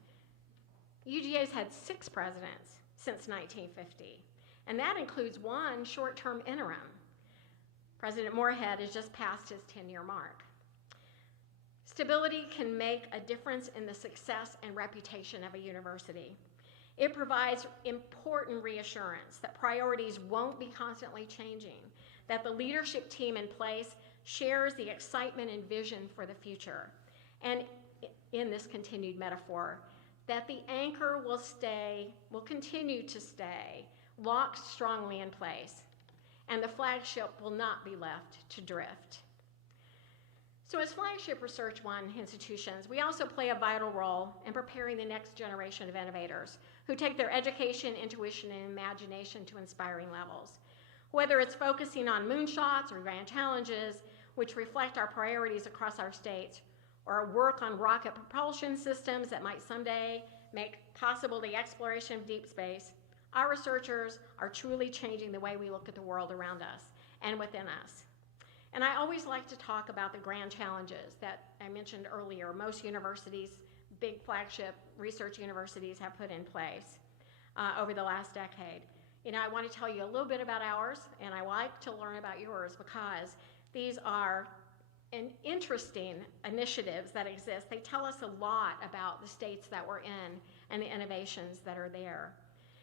UGA's had 6 presidents since 1950, and that includes 1 short-term interim. President Moorhead has just passed his 10-year mark. Stability can make a difference in the success and reputation of a university. It provides important reassurance that priorities won't be constantly changing, that the leadership team in place shares the excitement and vision for the future. And in this continued metaphor, that the anchor will continue to stay locked strongly in place, and the flagship will not be left to drift. So as Flagship Research One institutions, we also play a vital role in preparing the next generation of innovators who take their education, intuition, and imagination to inspiring levels. Whether it's focusing on moonshots or grand challenges, which reflect our priorities across our states, or work on rocket propulsion systems that might someday make possible the exploration of deep space, our researchers are truly changing the way we look at the world around us and within us. And I always like to talk about the grand challenges that I mentioned earlier. Most universities, big flagship research universities, have put in place over the last decade. You know, I want to tell you a little bit about ours, and I like to learn about yours because these are interesting initiatives that exist. They tell us a lot about the states that we're in and the innovations that are there.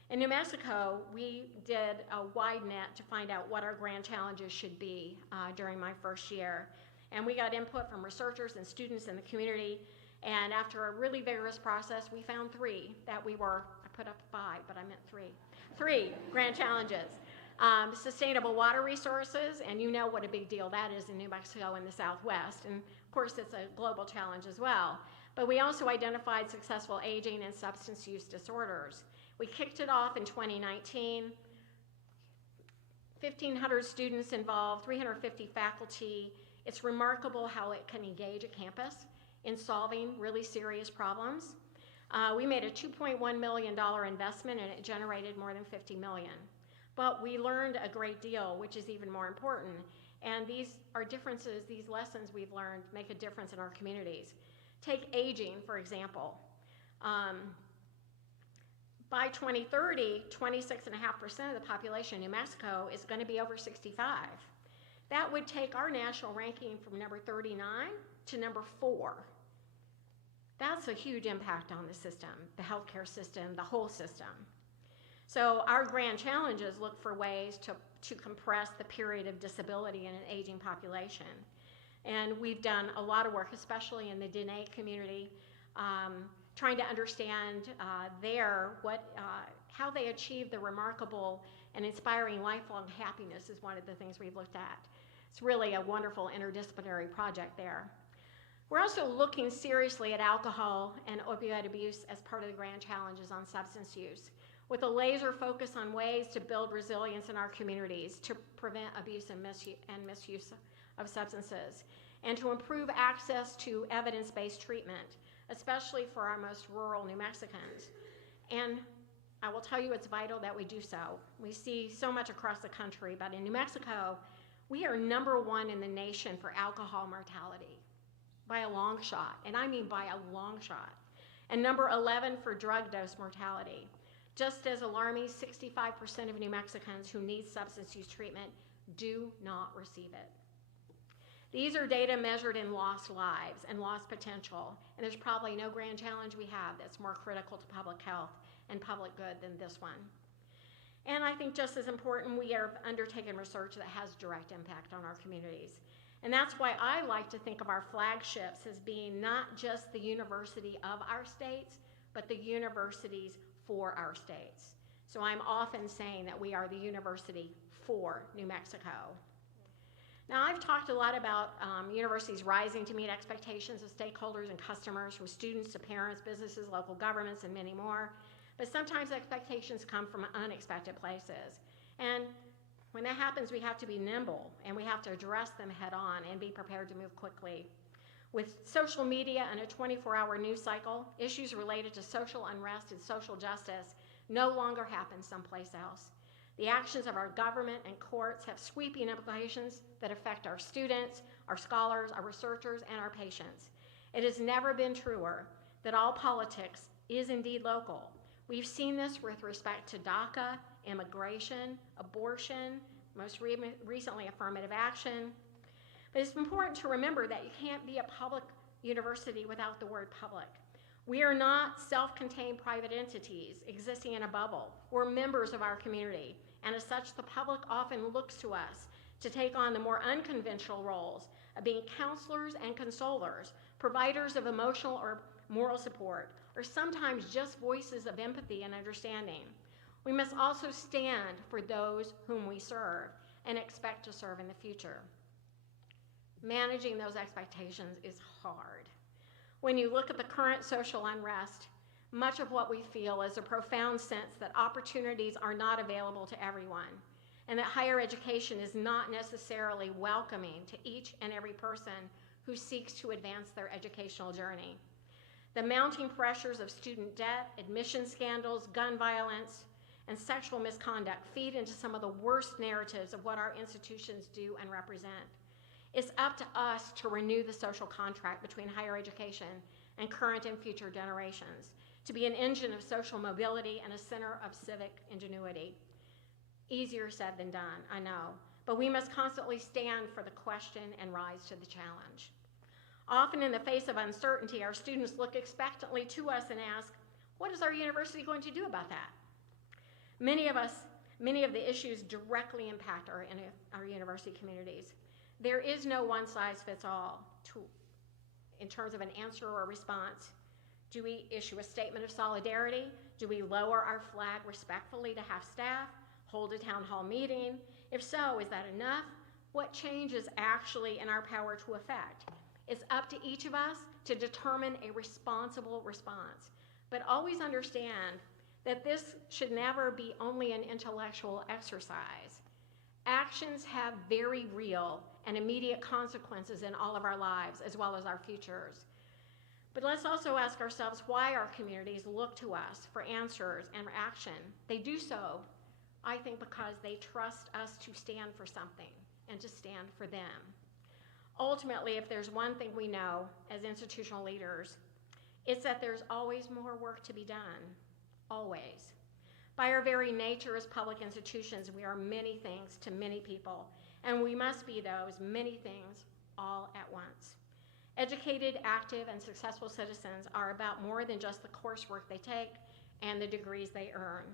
In New Mexico, we did a wide net to find out what our grand challenges should be during my first year. And we got input from researchers and students in the community. And after a really vigorous process, we found 3 that I put up 5, but I meant 3. 3 grand challenges. Sustainable water resources, and you know what a big deal that is in New Mexico and the Southwest. And of course, it's a global challenge as well. But we also identified successful aging and substance use disorders. We kicked it off in 2019, 1,500 students involved, 350 faculty. It's remarkable how it can engage a campus in solving really serious problems. We made a $2.1 million investment, and it generated more than $50 million. But we learned a great deal, which is even more important. And these are differences, these lessons we've learned make a difference in our communities. Take aging, for example. By 2030, 26.5% of the population in New Mexico is going to be over 65. That would take our national ranking from number 39 to number 4. That's a huge impact on the system, the healthcare system, the whole system. So our grand challenges look for ways to compress the period of disability in an aging population. And we've done a lot of work, especially in the Diné community, trying to understand how they achieve the remarkable and inspiring lifelong happiness is one of the things we've looked at. It's really a wonderful interdisciplinary project there. We're also looking seriously at alcohol and opioid abuse as part of the grand challenges on substance use, with a laser focus on ways to build resilience in our communities to prevent abuse and misuse of substances, and to improve access to evidence-based treatment, especially for our most rural New Mexicans. And I will tell you it's vital that we do so. We see so much across the country, but in New Mexico, we are number 1 in the nation for alcohol mortality, by a long shot, and I mean by a long shot, and number 11 for drug dose mortality. Just as alarming, 65% of New Mexicans who need substance use treatment do not receive it. These are data measured in lost lives and lost potential, and there's probably no grand challenge we have that's more critical to public health and public good than this one. And I think just as important, we have undertaken research that has direct impact on our communities. And that's why I like to think of our flagships as being not just the university of our states, but the universities for our states. So I'm often saying that we are the university for New Mexico. Now, I've talked a lot about universities rising to meet expectations of stakeholders and customers, from students to parents, businesses, local governments, and many more. But sometimes expectations come from unexpected places. And when that happens, we have to be nimble, and we have to address them head on and be prepared to move quickly. With social media and a 24-hour news cycle, issues related to social unrest and social justice no longer happen someplace else. The actions of our government and courts have sweeping implications that affect our students, our scholars, our researchers, and our patients. It has never been truer that all politics is indeed local. We've seen this with respect to DACA, immigration, abortion, most recently affirmative action. But it's important to remember that you can't be a public university without the word public. We are not self-contained private entities existing in a bubble. We're members of our community, and as such, the public often looks to us to take on the more unconventional roles of being counselors and consolers, providers of emotional or moral support, or sometimes just voices of empathy and understanding. We must also stand for those whom we serve and expect to serve in the future. Managing those expectations is hard. When you look at the current social unrest, much of what we feel is a profound sense that opportunities are not available to everyone, and that higher education is not necessarily welcoming to each and every person who seeks to advance their educational journey. The mounting pressures of student debt, admission scandals, gun violence, and sexual misconduct feed into some of the worst narratives of what our institutions do and represent. It's up to us to renew the social contract between higher education and current and future generations, to be an engine of social mobility and a center of civic ingenuity. Easier said than done, I know, but we must constantly stand for the question and rise to the challenge. Often in the face of uncertainty, our students look expectantly to us and ask, what is our university going to do about that? Many of the issues directly impact our university communities. There is no one-size-fits-all in terms of an answer or a response. Do we issue a statement of solidarity? Do we lower our flag respectfully to half staff? Hold a town hall meeting? If so, is that enough? What change is actually in our power to effect? It's up to each of us to determine a responsible response, but always understand that this should never be only an intellectual exercise. Actions have very real and immediate consequences in all of our lives, as well as our futures. But let's also ask ourselves why our communities look to us for answers and action. They do so, I think, because they trust us to stand for something and to stand for them. Ultimately, if there's one thing we know as institutional leaders, it's that there's always more work to be done, always. By our very nature as public institutions, we are many things to many people, and we must be those many things all at once. Educated, active, and successful citizens are about more than just the coursework they take and the degrees they earn.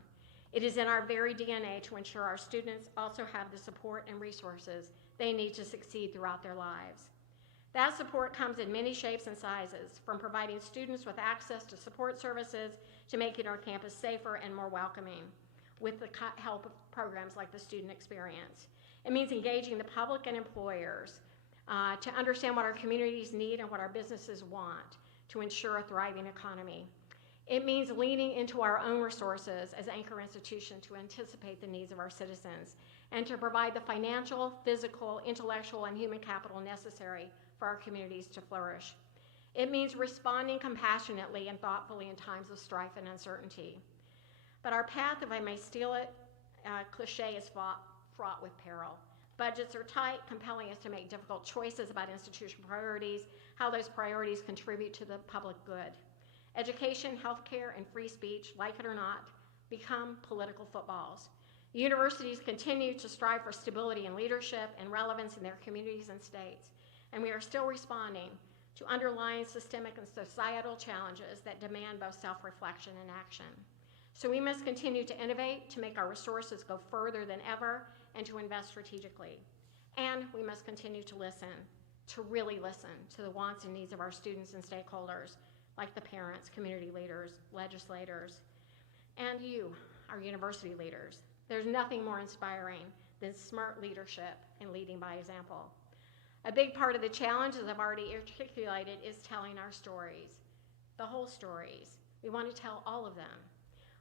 It is in our very DNA to ensure our students also have the support and resources they need to succeed throughout their lives. That support comes in many shapes and sizes, from providing students with access to support services to making our campus safer and more welcoming with the help of programs like the Student Experience. It means engaging the public and employers to understand what our communities need and what our businesses want to ensure a thriving economy. It means leaning into our own resources as anchor institution to anticipate the needs of our citizens and to provide the financial, physical, intellectual, and human capital necessary for our communities to flourish. It means responding compassionately and thoughtfully in times of strife and uncertainty. But our path, if I may steal it, cliche, is fraught with peril. Budgets are tight, compelling us to make difficult choices about institutional priorities, how those priorities contribute to the public good. Education, healthcare, and free speech, like it or not, become political footballs. Universities continue to strive for stability and leadership and relevance in their communities and states, and we are still responding to underlying systemic and societal challenges that demand both self-reflection and action. So we must continue to innovate, to make our resources go further than ever, and to invest strategically. And we must continue to listen, to really listen to the wants and needs of our students and stakeholders, like the parents, community leaders, legislators, and you, our university leaders. There's nothing more inspiring than smart leadership and leading by example. A big part of the challenge, as I've already articulated, is telling our stories, the whole stories. We want to tell all of them.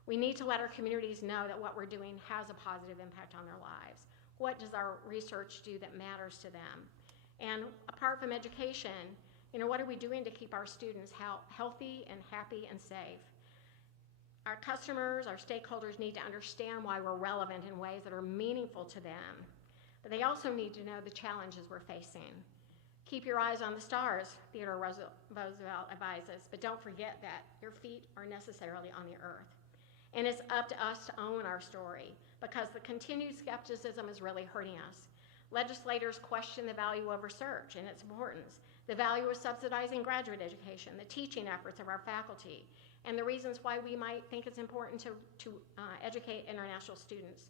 We need to let our communities know that what we're doing has a positive impact on their lives. What does our research do that matters to them? And apart from education, what are we doing to keep our students healthy and happy and safe? Our customers, our stakeholders need to understand why we're relevant in ways that are meaningful to them. But they also need to know the challenges we're facing. Keep your eyes on the stars, Theodore Roosevelt advises, but don't forget that your feet are necessarily on the earth. And it's up to us to own our story, because the continued skepticism is really hurting us. Legislators question the value of research and its importance, the value of subsidizing graduate education, the teaching efforts of our faculty, and the reasons why we might think it's important to educate international students.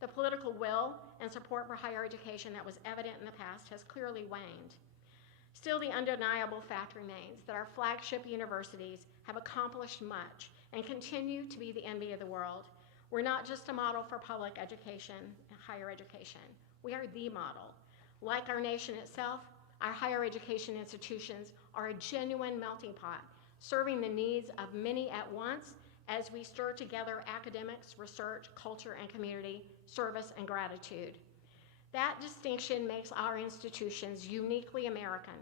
The political will and support for higher education that was evident in the past has clearly waned. Still, the undeniable fact remains that our flagship universities have accomplished much and continue to be the envy of the world. We're not just a model for public education and higher education. We are the model. Like our nation itself, our higher education institutions are a genuine melting pot, serving the needs of many at once as we stir together academics, research, culture, and community, service, and gratitude. That distinction makes our institutions uniquely American,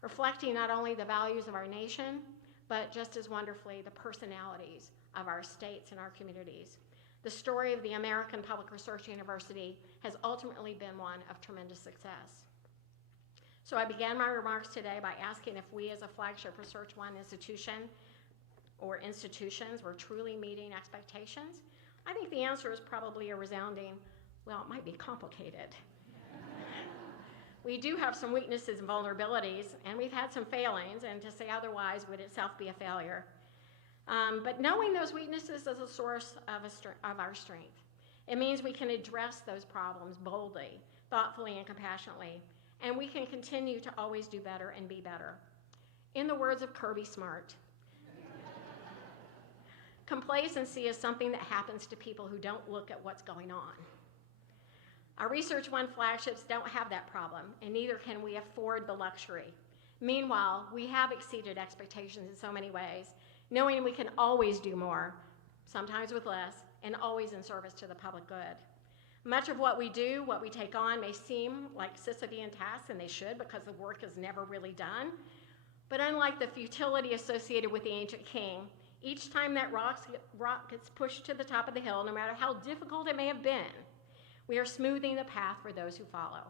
reflecting not only the values of our nation, but just as wonderfully the personalities of our states and our communities. The story of the American Public Research University has ultimately been one of tremendous success. So I began my remarks today by asking if we as a Flagship Research One institution or institutions were truly meeting expectations. I think the answer is probably a resounding, well, it might be complicated. We do have some weaknesses and vulnerabilities, and we've had some failings, and to say otherwise would itself be a failure. But knowing those weaknesses is a source of our strength. It means we can address those problems boldly, thoughtfully, and compassionately, and we can continue to always do better and be better. In the words of Kirby Smart, complacency is something that happens to people who don't look at what's going on. Our Research One flagships don't have that problem, and neither can we afford the luxury. Meanwhile, we have exceeded expectations in so many ways, knowing we can always do more, sometimes with less, and always in service to the public good. Much of what we do, what we take on, may seem like Sisyphean tasks, and they should, because the work is never really done. But unlike the futility associated with the ancient king, each time that rock gets pushed to the top of the hill, no matter how difficult it may have been, we are smoothing the path for those who follow.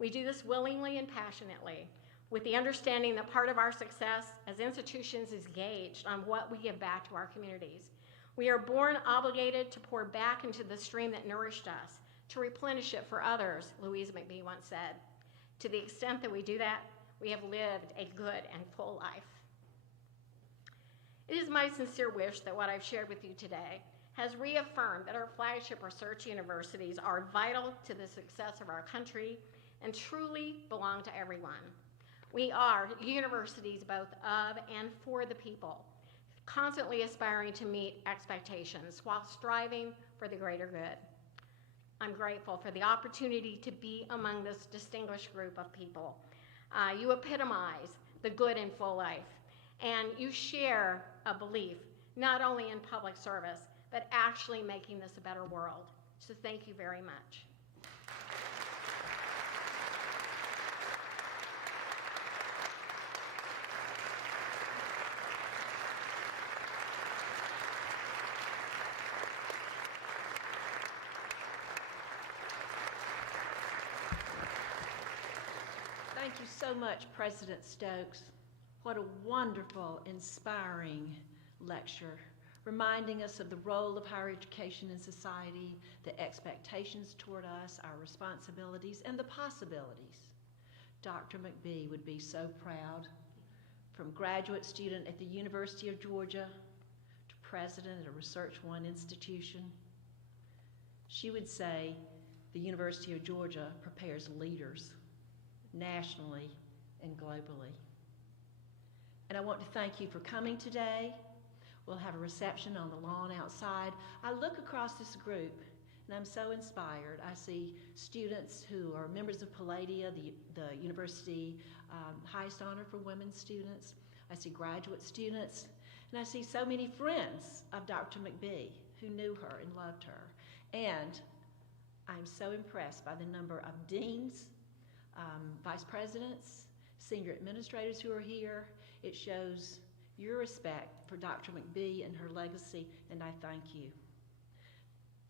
We do this willingly and passionately, with the understanding that part of our success as institutions is gauged on what we give back to our communities. We are born obligated to pour back into the stream that nourished us, to replenish it for others, Louise McBee once said. To the extent that we do that, we have lived a good and full life. It is my sincere wish that what I've shared with you today has reaffirmed that our flagship research universities are vital to the success of our country and truly belong to everyone. We are universities both of and for the people, constantly aspiring to meet expectations while striving for the greater good. I'm grateful for the opportunity to be among this distinguished group of people. You epitomize the good and full life, and you share a belief not only in public service, but actually making this a better world. So thank you very much. Thank you so much, President Stokes. What a wonderful, inspiring lecture, reminding us of the role of higher education in society, the expectations toward us, our responsibilities, and the possibilities. Dr. McBee would be so proud. From graduate student at the University of Georgia to president at a Research One institution, she would say the University of Georgia prepares leaders nationally and globally. And I want to thank you for coming today. We'll have a reception on the lawn outside. I look across this group and I'm so inspired. I see students who are members of Palladia, the university highest honor for women students. I see graduate students, and I see so many friends of Dr. McBee who knew her and loved her. And I'm so impressed by the number of deans, vice presidents, senior administrators who are here. It shows your respect for Dr. McBee and her legacy, and I thank you.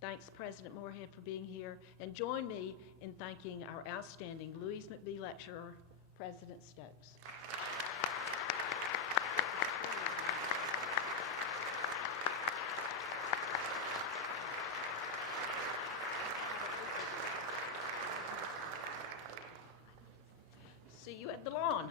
Thanks, President Moorhead, for being here, and join me in thanking our outstanding Louise McBee Lecturer, President Stokes. See you at the lawn.